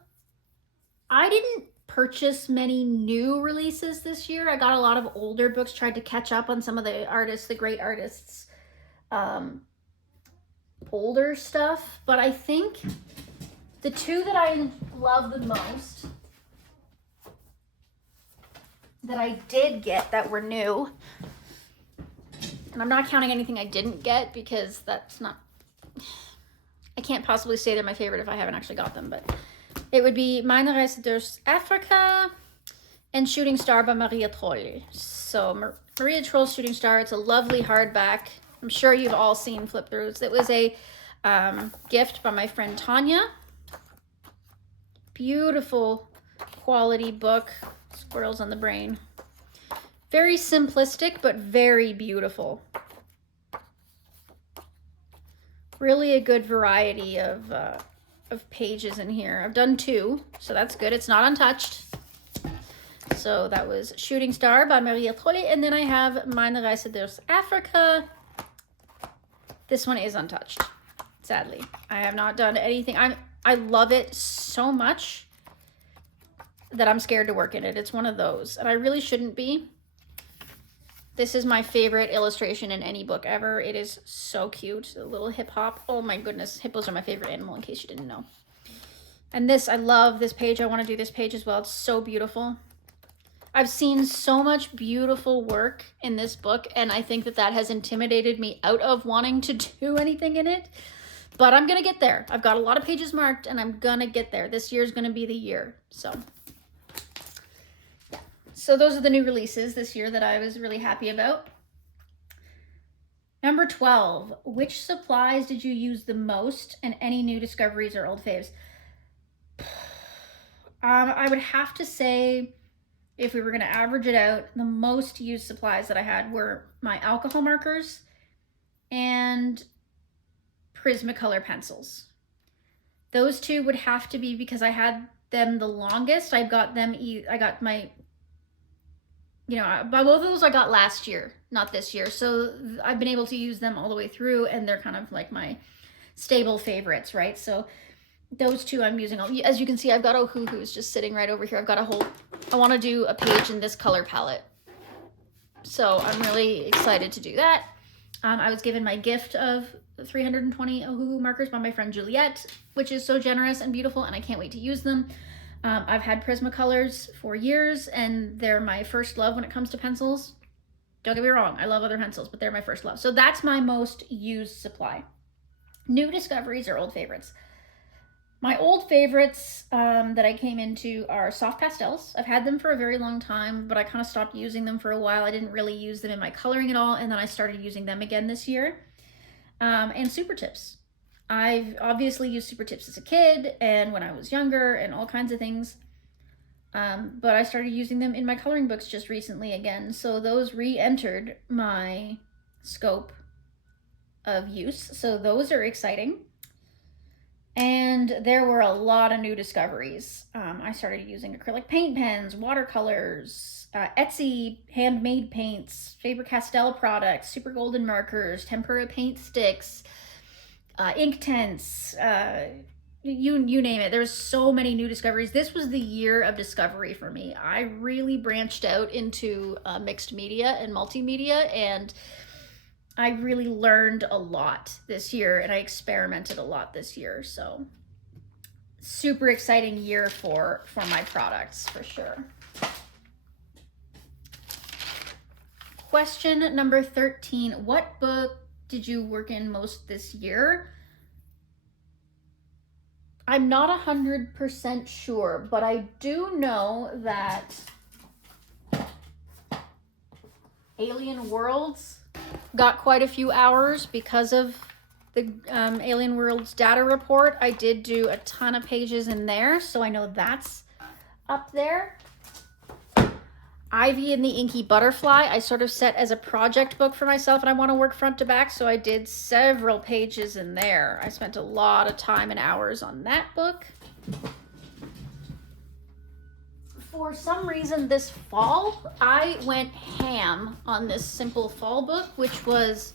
didn't purchase many new releases this year. I got a lot of older books, tried to catch up on some of the great artists, older stuff. But I think the two that I love the most, that I did get that were new, and I'm not counting anything I didn't get because I can't possibly say they're my favorite if I haven't actually got them, but it would be Managerie durch Africa and Shooting Star by Maria Troll. So Maria Troll's Shooting Star, it's a lovely hardback. I'm sure you've all seen flip throughs. It was a gift by my friend Tanya. Beautiful quality book. Squirrels on the brain. Very simplistic, but very beautiful. Really a good variety of pages in here. I've done 2, so that's good. It's not untouched. So that was Shooting Star by Maria Troll, and then I have Meine Reise durch Africa. This one is untouched, sadly. I have not done anything. I love it so much that I'm scared to work in it. It's one of those, and I really shouldn't be. This is my favorite illustration in any book ever. It is so cute. A little hip hop. Oh my goodness. Hippos are my favorite animal, in case you didn't know. And this, I love this page. I want to do this page as well. It's so beautiful. I've seen so much beautiful work in this book, and I think that has intimidated me out of wanting to do anything in it. But I'm going to get there. I've got a lot of pages marked, and I'm going to get there. This year is going to be the year. So those are the new releases this year that I was really happy about. Number 12, which supplies did you use the most, and any new discoveries or old faves? I would have to say, if we were going to average it out, the most used supplies that I had were my alcohol markers and Prismacolor pencils. Those two would have to be, because I had them the longest. I got my, both of those I got last year, not this year. So I've been able to use them all the way through, and they're kind of like my stable favorites, right? So those two I'm using. As you can see, I've got Ohuhu's just sitting right over here. I've got I want to do a page in this color palette. So I'm really excited to do that. I was given my gift of 320 Ohuhu markers by my friend Juliette, which is so generous and beautiful, and I can't wait to use them. I've had Prismacolors for years, and they're my first love when it comes to pencils. Don't get me wrong, I love other pencils, but they're my first love. So that's my most used supply. New discoveries or old favorites. My old favorites that I came into are soft pastels. I've had them for a very long time, but I kind of stopped using them for a while. I didn't really use them in my coloring at all, and then I started using them again this year. And super tips. I've obviously used super tips as a kid and when I was younger and all kinds of things. But I started using them in my coloring books just recently again. So those re-entered my scope of use. So those are exciting. And there were a lot of new discoveries. I started using acrylic paint pens, watercolors, Etsy handmade paints, Faber-Castell products, super golden markers, tempera paint sticks, ink tints, you name it. There's so many new discoveries. This was the year of discovery for me. I really branched out into mixed media and multimedia, and I really learned a lot this year, and I experimented a lot this year. So super exciting year for my products, for sure. Question number 13. What book did you work in most this year? I'm not 100% sure, but I do know that Alien Worlds got quite a few hours because of the Alien Worlds data report. I did do a ton of pages in there, so I know that's up there. Ivy and the Inky Butterfly, I sort of set as a project book for myself, and I want to work front to back, so I did several pages in there. I spent a lot of time and hours on that book. For some reason this fall, I went ham on this simple fall book, which was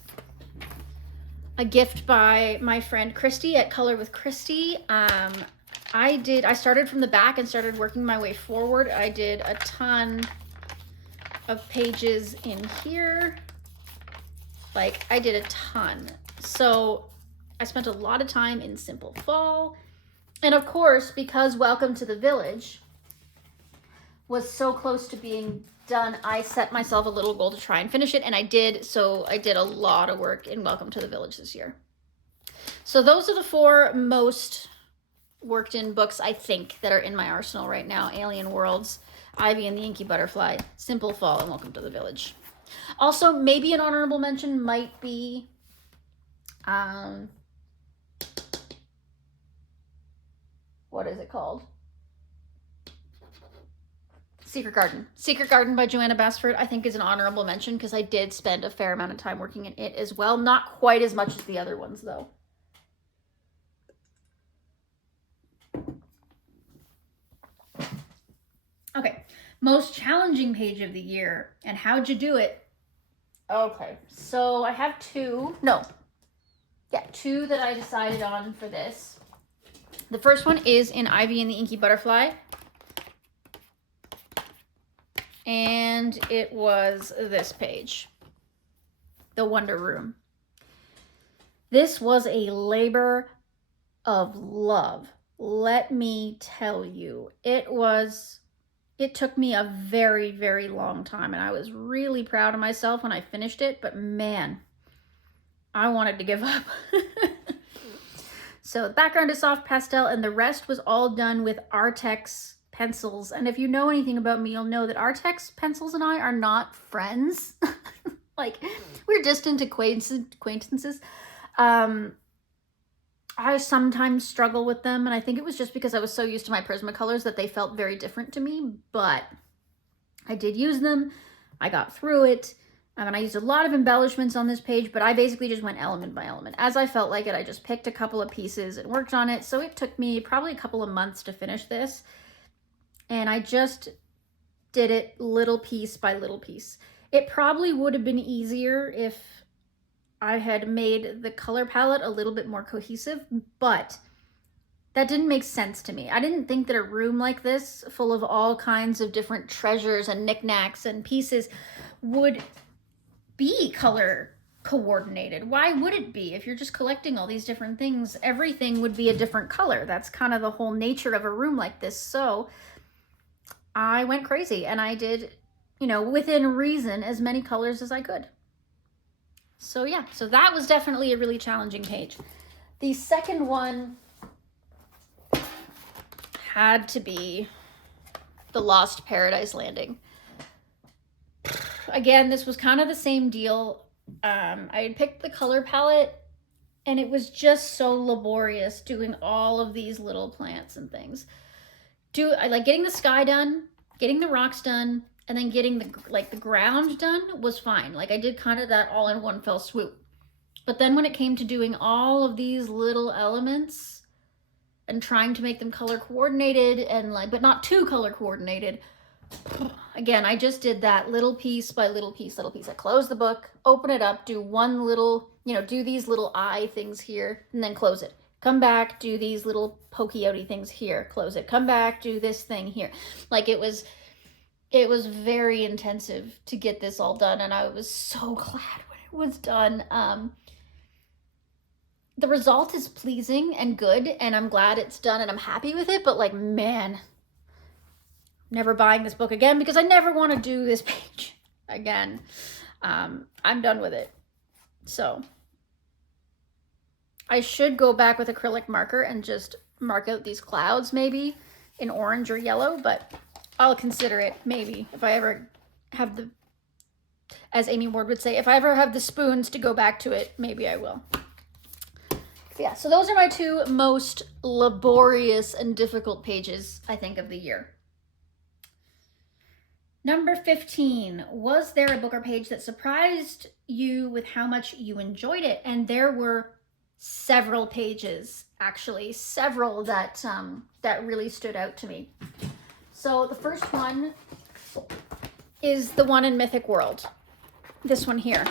a gift by my friend Christy at Color with Christy. I started from the back and started working my way forward. I did a ton of pages in here. Like, I did a ton. So I spent a lot of time in simple fall. And of course, because Welcome to the Village was so close to being done, I set myself a little goal to try and finish it, and I did. So I did a lot of work in Welcome to the Village this year. So those are the 4 most worked in books, I think, that are in my arsenal right now. Alien Worlds, Ivy and the Inky Butterfly, Simple Fall, and Welcome to the Village. Also, maybe an honorable mention might be what is it called? Secret Garden. Secret Garden by Joanna Basford, I think, is an honorable mention because I did spend a fair amount of time working in it as well. Not quite as much as the other ones, though. Okay, most challenging page of the year, and how'd you do it? Okay, so I have 2 that I decided on for this. The first one is in Ivy and the Inky Butterfly, and it was this page, The Wonder Room. This was a labor of love, let me tell you. It took me a very, very long time, and I was really proud of myself when I finished it, but man, I wanted to give up. So the background is soft pastel, and the rest was all done with Artex pencils. And if you know anything about me, you'll know that Artex pencils and I are not friends. Like, we're distant acquaintances. I sometimes struggle with them, and I think it was just because I was so used to my Prismacolors that they felt very different to me, but I did use them. I got through it, and I used a lot of embellishments on this page, but I basically just went element by element. As I felt like it, I just picked a couple of pieces and worked on it, so it took me probably a couple of months to finish this, and I just did it little piece by little piece. It probably would have been easier if I had made the color palette a little bit more cohesive, but that didn't make sense to me. I didn't think that a room like this, full of all kinds of different treasures and knickknacks and pieces, would be color coordinated. Why would it be? If you're just collecting all these different things, everything would be a different color. That's kind of the whole nature of a room like this. So I went crazy, and I did, within reason, as many colors as I could. So yeah, so that was definitely a really challenging page. The second one had to be the Lost Paradise Landing. Again, this was kind of the same deal. I had picked the color palette, and it was just so laborious doing all of these little plants and things. I like getting the sky done, getting the rocks done, and then getting the ground done was fine. Like, I did kind of that all in one fell swoop. But then when it came to doing all of these little elements and trying to make them color coordinated and but not too color coordinated, again, I just did that little piece by little piece. I close the book, open it up, do one little, do these little eye things here, and then close it. Come back, do these little pokey outy things here, close it. Come back, do this thing here. Like, it was very intensive to get this all done, and I was so glad when it was done. the result is pleasing and good, and I'm glad it's done and I'm happy with it, but like, man, never buying this book again because I never want to do this page again. I'm done with it. So I should go back with acrylic marker and just mark out these clouds maybe in orange or yellow, but I'll consider it maybe if I ever have the, as Amy Ward would say, if I ever have the spoons to go back to it, maybe I will. Yeah, so those are my two most laborious and difficult pages, I think, of the year. Number 15, was there a book or page that surprised you with how much you enjoyed it? And there were several pages, actually, several that that really stood out to me. So the first one is the one in Mythic World, this one here.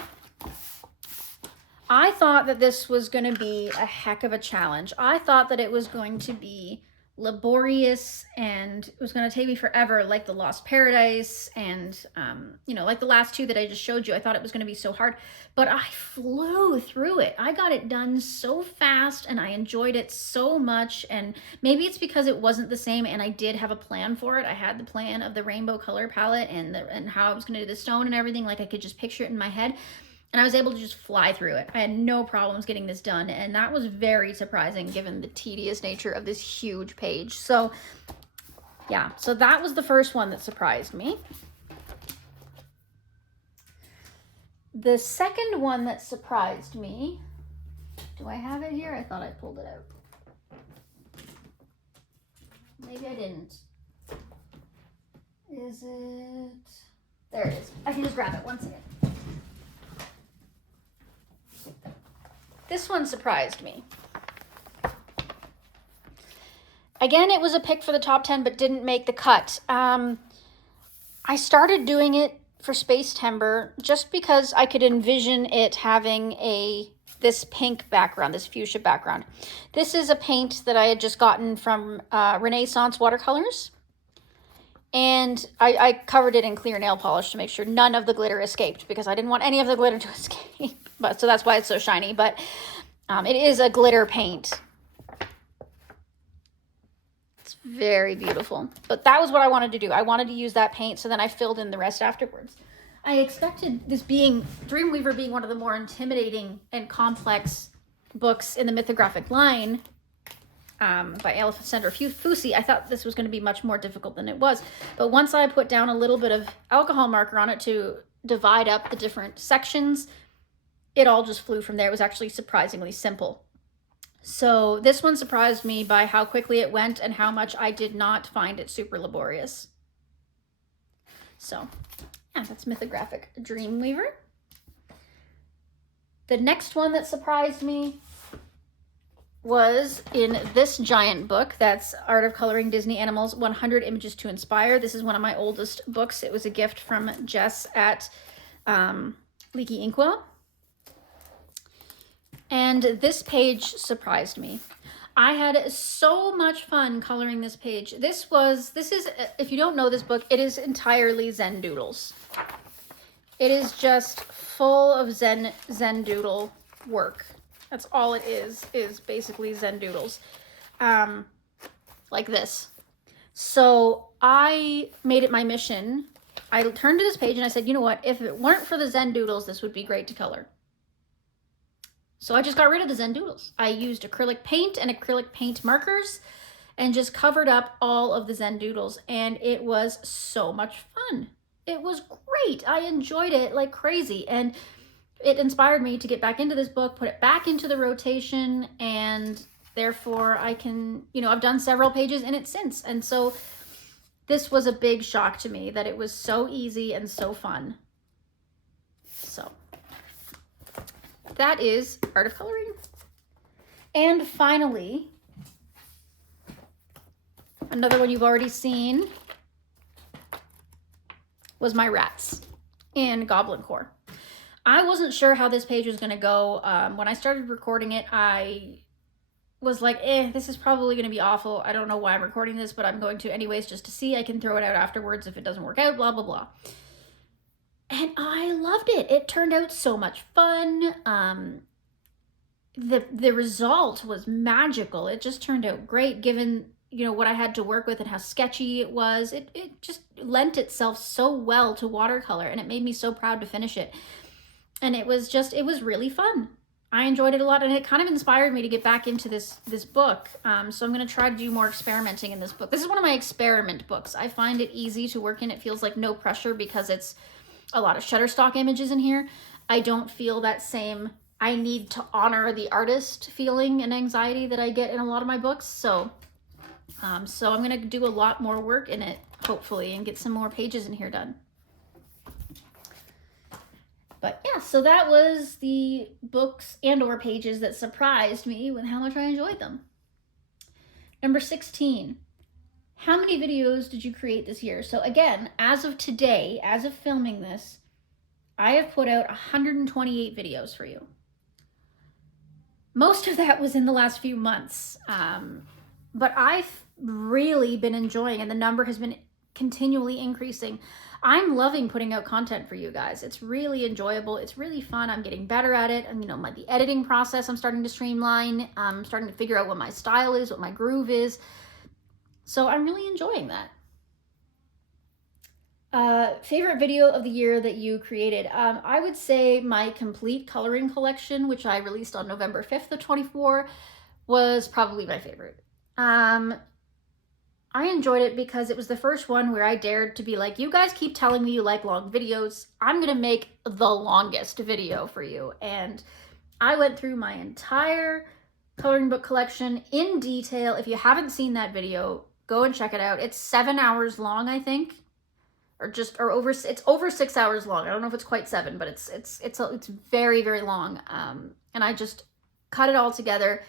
I thought that this was going to be a heck of a challenge. I thought that it was going to be laborious and it was going to take me forever, like the Lost Paradise and, you know, like the last two that I just showed you. I thought it was going to be so hard, but I flew through it. I got it done so fast and I enjoyed it so much. And maybe it's because it wasn't the same and I did have a plan for it. I had the plan of the rainbow color palette and how I was going to do the stone and everything. Like I could just picture it in my head. And I was able to just fly through it. I had no problems getting this done. And that was very surprising given the tedious nature of this huge page. So yeah, so that was the first one that surprised me. The second one that surprised me, do I have it here? I thought I pulled it out. Maybe I didn't. Is it? There it is. I can just grab it one second. This one surprised me. Again, it was a pick for the top 10, but didn't make the cut. I started doing it for Space Timber just because I could envision it having this pink background, this fuchsia background. This is a paint that I had just gotten from Renaissance Watercolors. And I covered it in clear nail polish to make sure none of the glitter escaped because I didn't want any of the glitter to escape. But so that's why it's so shiny. But it is a glitter paint. It's very beautiful. But that was what I wanted to do. I wanted to use that paint, so then I filled in the rest afterwards. I expected this being, Dreamweaver being one of the more intimidating and complex books in the Mythographic line, by Alessandro Fusi, I thought this was going to be much more difficult than it was. But once I put down a little bit of alcohol marker on it to divide up the different sections, it all just flew from there. It was actually surprisingly simple. So this one surprised me by how quickly it went and how much I did not find it super laborious. So yeah, that's Mythographic Dreamweaver. The next one that surprised me was in this giant book. That's Art of Coloring Disney Animals, 100 Images to Inspire. This is one of my oldest books. It was a gift from Jess at Leaky Inkwell. And this page surprised me. I had so much fun coloring this page. This is, if you don't know this book, it is entirely Zen doodles. It is just full of Zen doodle work. That's all it is basically Zen doodles, like this. So I made it my mission. I turned to this page and I said, you know what? If it weren't for the Zen doodles, this would be great to color. So I just got rid of the Zen doodles. I used acrylic paint and acrylic paint markers and just covered up all of the Zen doodles. And it was so much fun. It was great. I enjoyed it like crazy. And it inspired me to get back into this book, put it back into the rotation, and therefore I can, you know, I've done several pages in it since. And so this was a big shock to me that it was so easy and so fun. So that is Art of Coloring. And finally, another one you've already seen was my rats in Goblin Core. I wasn't sure how this page was going to go. When I started recording it, I was like, this is probably going to be awful. I don't know why I'm recording this, but I'm going to anyways just to see. I can throw it out afterwards if it doesn't work out, blah, blah, blah. And I loved it. It turned out so much fun. the result was magical. It just turned out great given, you know, what I had to work with and how sketchy it was. It just lent itself so well to watercolor, and it made me so proud to finish it. And it was really fun. I enjoyed it a lot, and it kind of inspired me to get back into this book. So I'm going to try to do more experimenting in this book. This is one of my experiment books. I find it easy to work in. It feels like no pressure because it's a lot of Shutterstock images in here. I don't feel that same I need to honor the artist feeling and anxiety that I get in a lot of my books. So I'm going to do a lot more work in it, hopefully, and get some more pages in here done. But yeah, so that was the books and or pages that surprised me with how much I enjoyed them. Number 16, how many videos did you create this year? So again, as of today, as of filming this, I have put out 128 videos for you. Most of that was in the last few months, but I've really been enjoying, and the number has been continually increasing. I'm loving putting out content for you guys. It's really enjoyable. It's really fun. I'm getting better at it. And you know, the editing process, I'm starting to streamline. I'm starting to figure out what my style is, what my groove is. So I'm really enjoying that. Favorite video of the year that you created? I would say my complete coloring collection, which I released on November 5th of 24, was probably my favorite. I enjoyed it because it was the first one where I dared to be like, you guys keep telling me you like long videos. I'm going to make the longest video for you. And I went through my entire coloring book collection in detail. If you haven't seen that video, go and check it out. It's 7 hours long, I think. It's over 6 hours long. I don't know if it's quite 7, but it's very, very long. And I just cut it all together.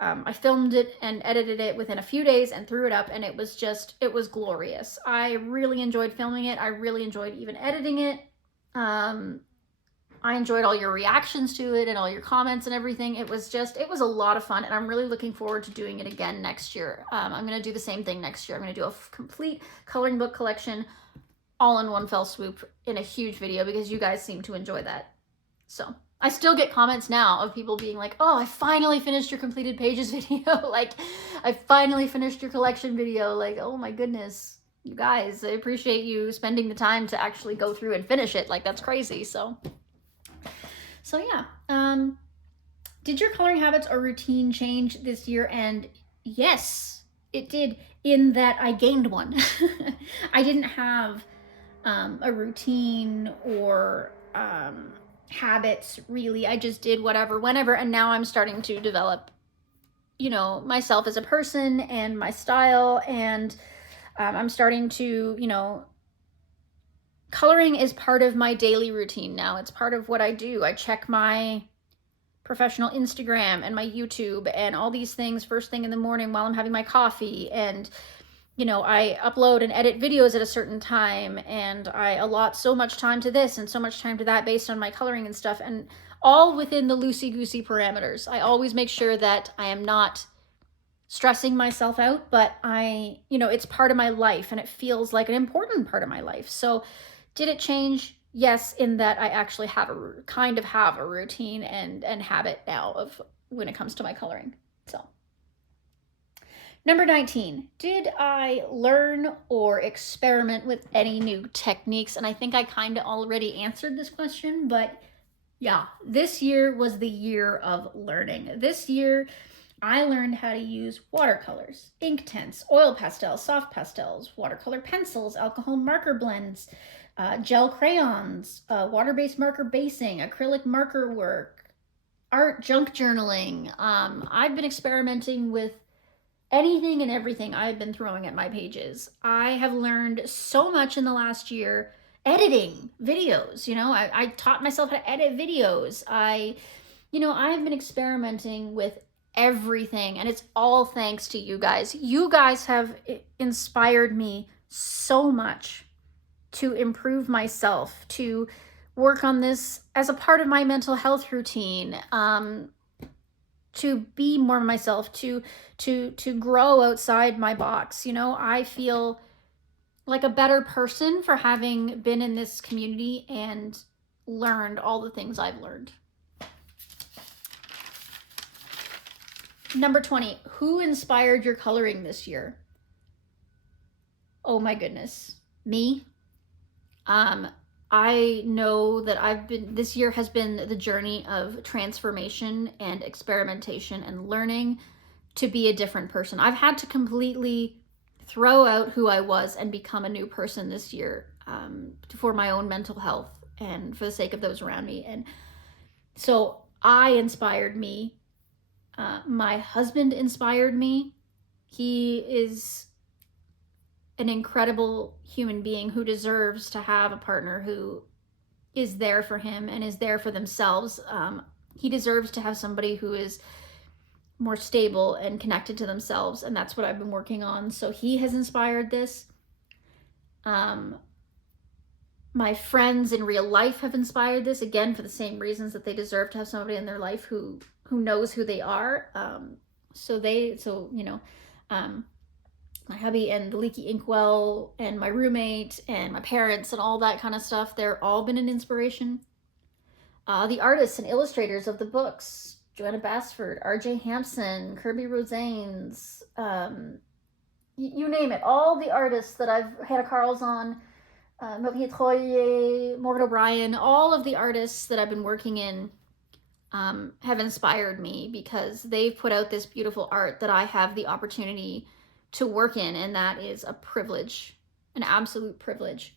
I filmed it and edited it within a few days and threw it up, and it was glorious. I really enjoyed filming it. I really enjoyed even editing it. I enjoyed all your reactions to it and all your comments and everything. It was a lot of fun, and I'm really looking forward to doing it again next year. I'm going to do the same thing next year. I'm going to do a complete coloring book collection all in one fell swoop in a huge video because you guys seem to enjoy that. So I still get comments now of people being like, oh, I finally finished your completed pages video. Like, I finally finished your collection video. Like, oh my goodness, you guys, I appreciate you spending the time to actually go through and finish it. Like, that's crazy. So yeah. Did your coloring habits or routine change this year? And yes, it did, in that I gained one. I didn't have a routine or habits, really. I just did whatever, whenever, and now I'm starting to develop, you know, myself as a person and my style, and I'm starting to, you know, coloring is part of my daily routine now. It's part of what I do. I check my professional Instagram and my YouTube and all these things first thing in the morning while I'm having my coffee, and you know, I upload and edit videos at a certain time, and I allot so much time to this and so much time to that based on my coloring and stuff, and all within the loosey-goosey parameters. I always make sure that I am not stressing myself out, but you know, it's part of my life, and it feels like an important part of my life. So did it change? Yes, in that I actually have a routine and habit now of when it comes to my coloring. So. Number 19, did I learn or experiment with any new techniques? And I think I kind of already answered this question, but yeah, this year was the year of learning. This year, I learned how to use watercolors, ink tints, oil pastels, soft pastels, watercolor pencils, alcohol marker blends, gel crayons, water-based marker basing, acrylic marker work, art junk journaling. I've been experimenting with anything and everything I've been throwing at my pages. I have learned so much in the last year. Editing videos, you know, I taught myself how to edit videos. I've been experimenting with everything, and it's all thanks to you guys. You guys have inspired me so much to improve myself, to work on this as a part of my mental health routine, to be more myself, to grow outside my box. You know, I feel like a better person for having been in this community and learned all the things I've learned. Number 20, who inspired your coloring this year? Oh my goodness, me. I know that this year has been the journey of transformation and experimentation and learning to be a different person. I've had to completely throw out who I was and become a new person this year, for my own mental health and for the sake of those around me. And so I inspired me. My husband inspired me. He is an incredible human being who deserves to have a partner who is there for him and is there for themselves. He deserves to have somebody who is more stable and connected to themselves, and that's what I've been working on. So he has inspired this. My friends in real life have inspired this, again, for the same reasons that they deserve to have somebody in their life who knows who they are. My hubby and the leaky inkwell and my roommate and my parents and all that kind of stuff, they're all been an inspiration. The artists and illustrators of the books, Joanna Basford, R.J. Hampson, Kirby Rosanes, you name it. All the artists that I've had a Carl's on, Marie Troyer, Morgan O'Brien, all of the artists that I've been working in have inspired me because they've put out this beautiful art that I have the opportunity to work in, and that is a privilege, an absolute privilege.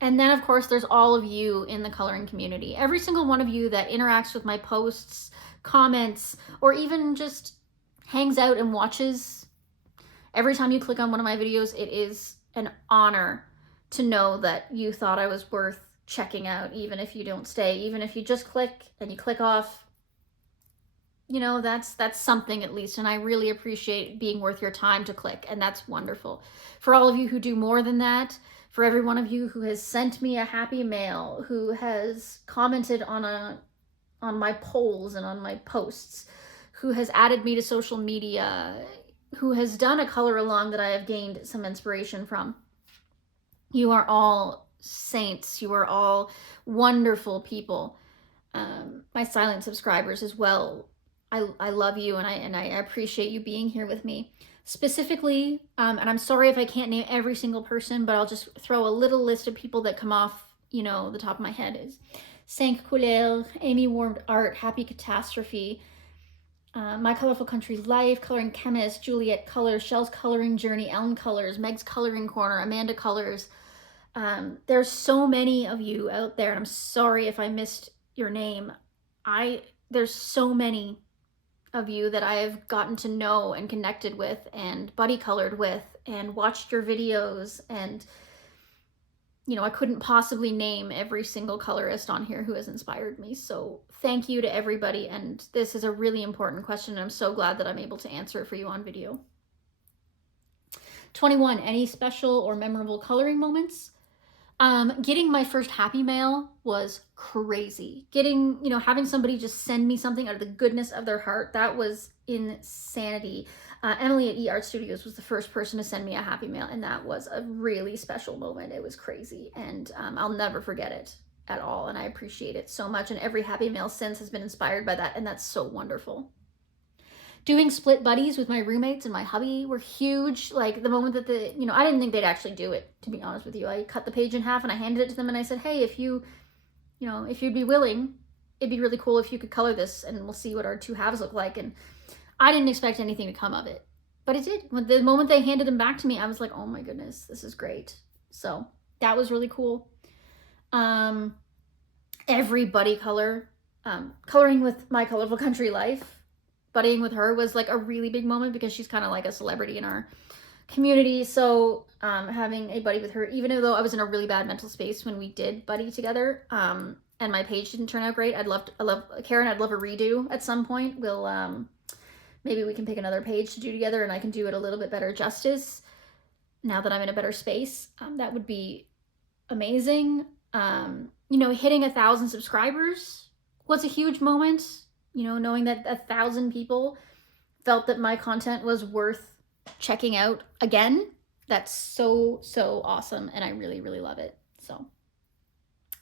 And then, of course, there's all of you in the coloring community. Every single one of you that interacts with my posts, comments, or even just hangs out and watches. Every time you click on one of my videos, it is an honor to know that you thought I was worth checking out, even if you don't stay, even if you just click and you click off. You know, that's something at least, and I really appreciate being worth your time to click, and that's wonderful. For all of you who do more than that, for every one of you who has sent me a happy mail, who has commented on my polls and on my posts, who has added me to social media, who has done a color along that I have gained some inspiration from. You are all saints. You are all wonderful people. My silent subscribers as well. I love you, and I appreciate you being here with me. Specifically, and I'm sorry if I can't name every single person, but I'll just throw a little list of people that come off, the top of my head is Cinq Couleurs, Amy Warmed Art, Happy Catastrophe, My Colorful Country Life, Coloring Chemist, Juliet Colors, Shell's Coloring Journey, Ellen Colors, Meg's Coloring Corner, Amanda Colors. There's so many of you out there, and I'm sorry if I missed your name. There's so many of you that I have gotten to know and connected with and buddy colored with and watched your videos, and I couldn't possibly name every single colorist on here who has inspired me. So thank you to everybody, and this is a really important question, and I'm so glad that I'm able to answer it for you on video. 21, any special or memorable coloring moments? Getting my first happy mail was crazy. Having somebody just send me something out of the goodness of their heart, that was insanity. Emily at eArt Studios was the first person to send me a happy mail, and that was a really special moment. It was crazy, and I'll never forget it at all, and I appreciate it so much, and every happy mail since has been inspired by that, and that's so wonderful. Doing split buddies with my roommates and my hubby were huge. Like the moment that I didn't think they'd actually do it, to be honest with you. I cut the page in half and I handed it to them and I said, hey, if you'd be willing, it'd be really cool if you could color this and we'll see what our two halves look like. And I didn't expect anything to come of it, but it did. The moment they handed them back to me, I was like, oh my goodness, this is great. So that was really cool. Every buddy color, coloring with My Colorful Country Life, buddying with her was like a really big moment because she's kind of like a celebrity in our community. So having a buddy with her, even though I was in a really bad mental space when we did buddy together, and my page didn't turn out great, I love Karen, I'd love a redo at some point. We'll maybe we can pick another page to do together and I can do it a little bit better justice now that I'm in a better space. That would be amazing. Hitting 1,000 subscribers was a huge moment. Knowing that 1,000 people felt that my content was worth checking out again, that's so awesome, and I really, really love it. So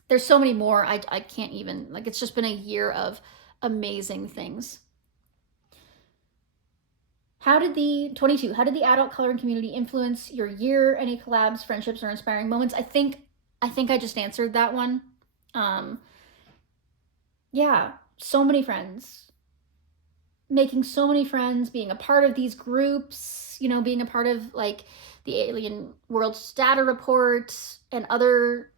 there's so many more. I can't even, it's just been a year of amazing things. How did the adult coloring community influence your year? Any collabs, friendships, or inspiring moments? I think I just answered that one. Yeah, so many friends. Making so many friends, being a part of these groups, you know, being a part of like the Alien Worlds Data Report and other,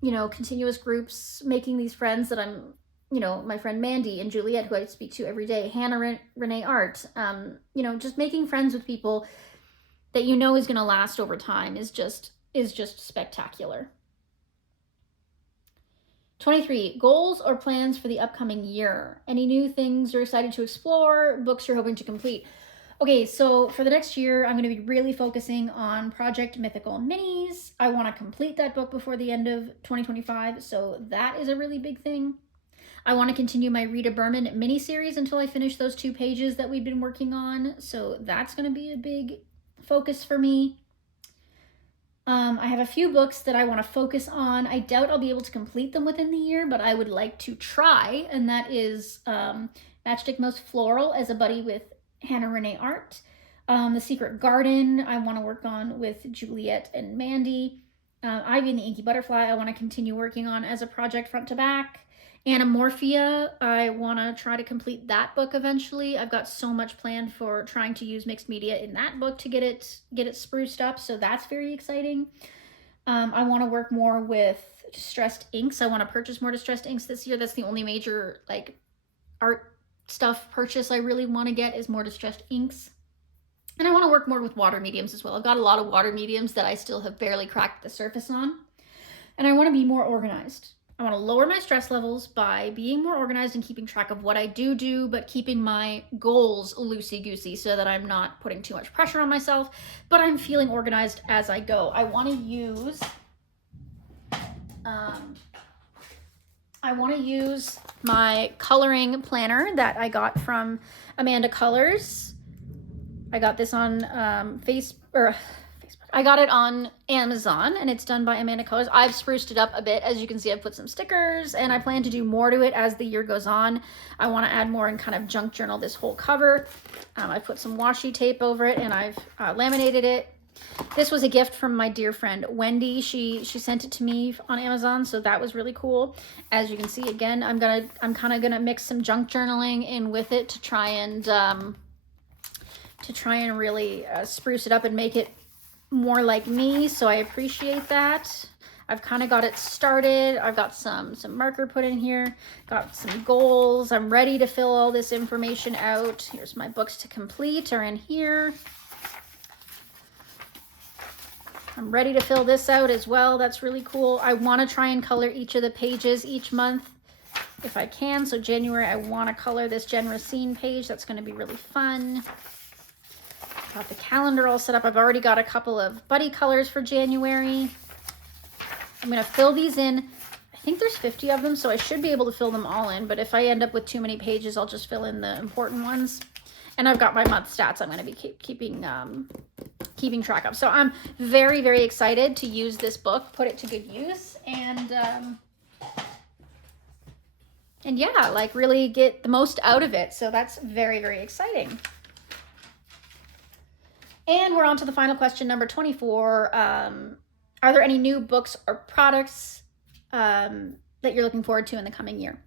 you know, continuous groups, making these friends that I'm, you know, my friend Mandy and Juliet, who I speak to every day, Hannah Renee Art, you know, just making friends with people that you know is going to last over time is just spectacular. 23, goals or plans for the upcoming year? Any new things you're excited to explore? Books you're hoping to complete? Okay, so for the next year, I'm going to be really focusing on Project Mythical Minis. I want to complete that book before the end of 2025, so that is a really big thing. I want to continue my Rita Berman miniseries until I finish those 2 pages that we've been working on, so that's going to be a big focus for me. I have a few books that I want to focus on. I doubt I'll be able to complete them within the year, but I would like to try, and that is Matchstick Most Floral as a buddy with Hannah Renee Art. The Secret Garden I want to work on with Juliet and Mandy. Ivy and the Inky Butterfly I want to continue working on as a project front to back. Anamorphia, I want to try to complete that book eventually. I've got so much planned for trying to use mixed media in that book to get it spruced up, so that's very exciting. I want to work more with distressed inks. I want to purchase more distressed inks this year. That's the only major like art stuff purchase I really want to get is more distressed inks. And I want to work more with water mediums as well. I've got a lot of water mediums that I still have barely cracked the surface on. And I want to be more organized. I want to lower my stress levels by being more organized and keeping track of what I do, but keeping my goals loosey-goosey so that I'm not putting too much pressure on myself, but I'm feeling organized as I go. I want to use my coloring planner that I got from Amanda Colors. I got this on Facebook. I got it on Amazon, and it's done by Amanda Colors. I've spruced it up a bit. As you can see, I've put some stickers, and I plan to do more to it as the year goes on. I want to add more and kind of junk journal this whole cover. I put some washi tape over it, and I've laminated it. This was a gift from my dear friend Wendy. She sent it to me on Amazon, so that was really cool. As you can see, again, I'm kind of gonna mix some junk journaling in with it to try and really spruce it up and make it more like me, so I appreciate that. I've kind of got it started. I've got some marker put in here, got some goals. I'm ready to fill all this information out. Here's my books to complete are in here. I'm ready to fill this out as well. That's really cool. I want to try and color each of the pages each month if I can. So January, I want to color this Jen Racine page. That's going to be really fun. Got the calendar all set up. I've already got a couple of buddy colors for January. I'm going to fill these in. I think there's 50 of them, so I should be able to fill them all in. But if I end up with too many pages, I'll just fill in the important ones. And I've got my month stats I'm going to be keeping track of. So I'm very, very excited to use this book, put it to good use, and yeah, like really get the most out of it. So that's very, very exciting. And we're on to the final question, number 24. Are there any new books or products that you're looking forward to in the coming year?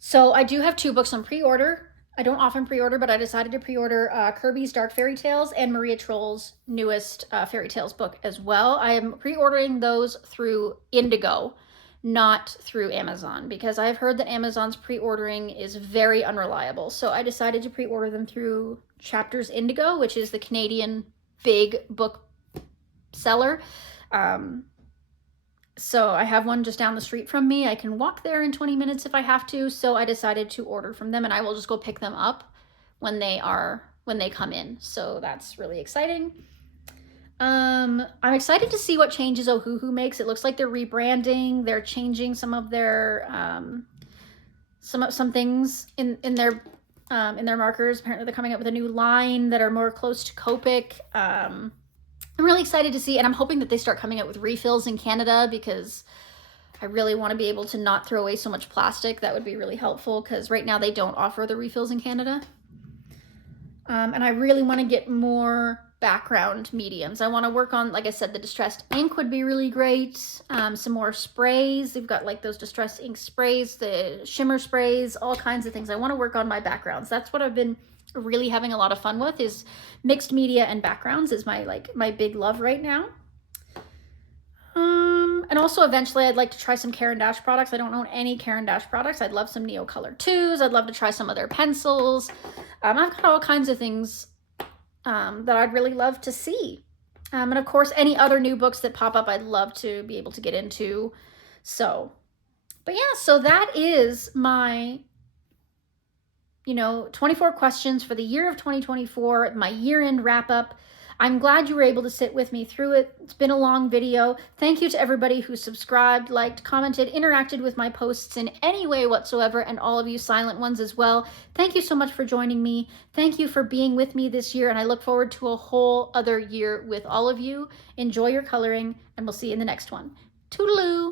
So I do have 2 books on pre-order. I don't often pre-order, but I decided to pre-order Kirbys Dark Fairy Tales and Maria Troll's newest Fairy Tales book as well. I am pre-ordering those through Indigo, not through Amazon, because I've heard that Amazon's pre-ordering is very unreliable. So I decided to pre-order them through Chapters Indigo, which is the Canadian big book seller. So I have one just down the street from me. I can walk there in 20 minutes if I have to. So I decided to order from them, and I will just go pick them up when they come in. So that's really exciting. I'm excited to see what changes Ohuhu makes. It looks like they're rebranding. They're changing some of their some things in their markers. Apparently they're coming up with a new line that are more close to Copic. I'm really excited to see, and I'm hoping that they start coming up with refills in Canada, because I really want to be able to not throw away so much plastic. That would be really helpful, because right now they don't offer the refills in Canada. And I really want to get more background mediums. I want to work on, like I said, the distressed ink would be really great. Some more sprays. They've got like those distressed ink sprays, the shimmer sprays, all kinds of things. I want to work on my backgrounds. That's what I've been really having a lot of fun with, is mixed media and backgrounds is my big love right now. And also eventually I'd like to try some Caran d'Ache products. I don't own any Caran d'Ache products. I'd love some Neo Color 2s. I'd love to try some of their pencils. I've got all kinds of things that I'd really love to see. And of course, any other new books that pop up, I'd love to be able to get into. So, but yeah, so that is my, 24 questions for the year of 2024, my year-end wrap-up. I'm glad you were able to sit with me through it. It's been a long video. Thank you to everybody who subscribed, liked, commented, interacted with my posts in any way whatsoever, and all of you silent ones as well. Thank you so much for joining me. Thank you for being with me this year, and I look forward to a whole other year with all of you. Enjoy your coloring, and we'll see you in the next one. Toodaloo!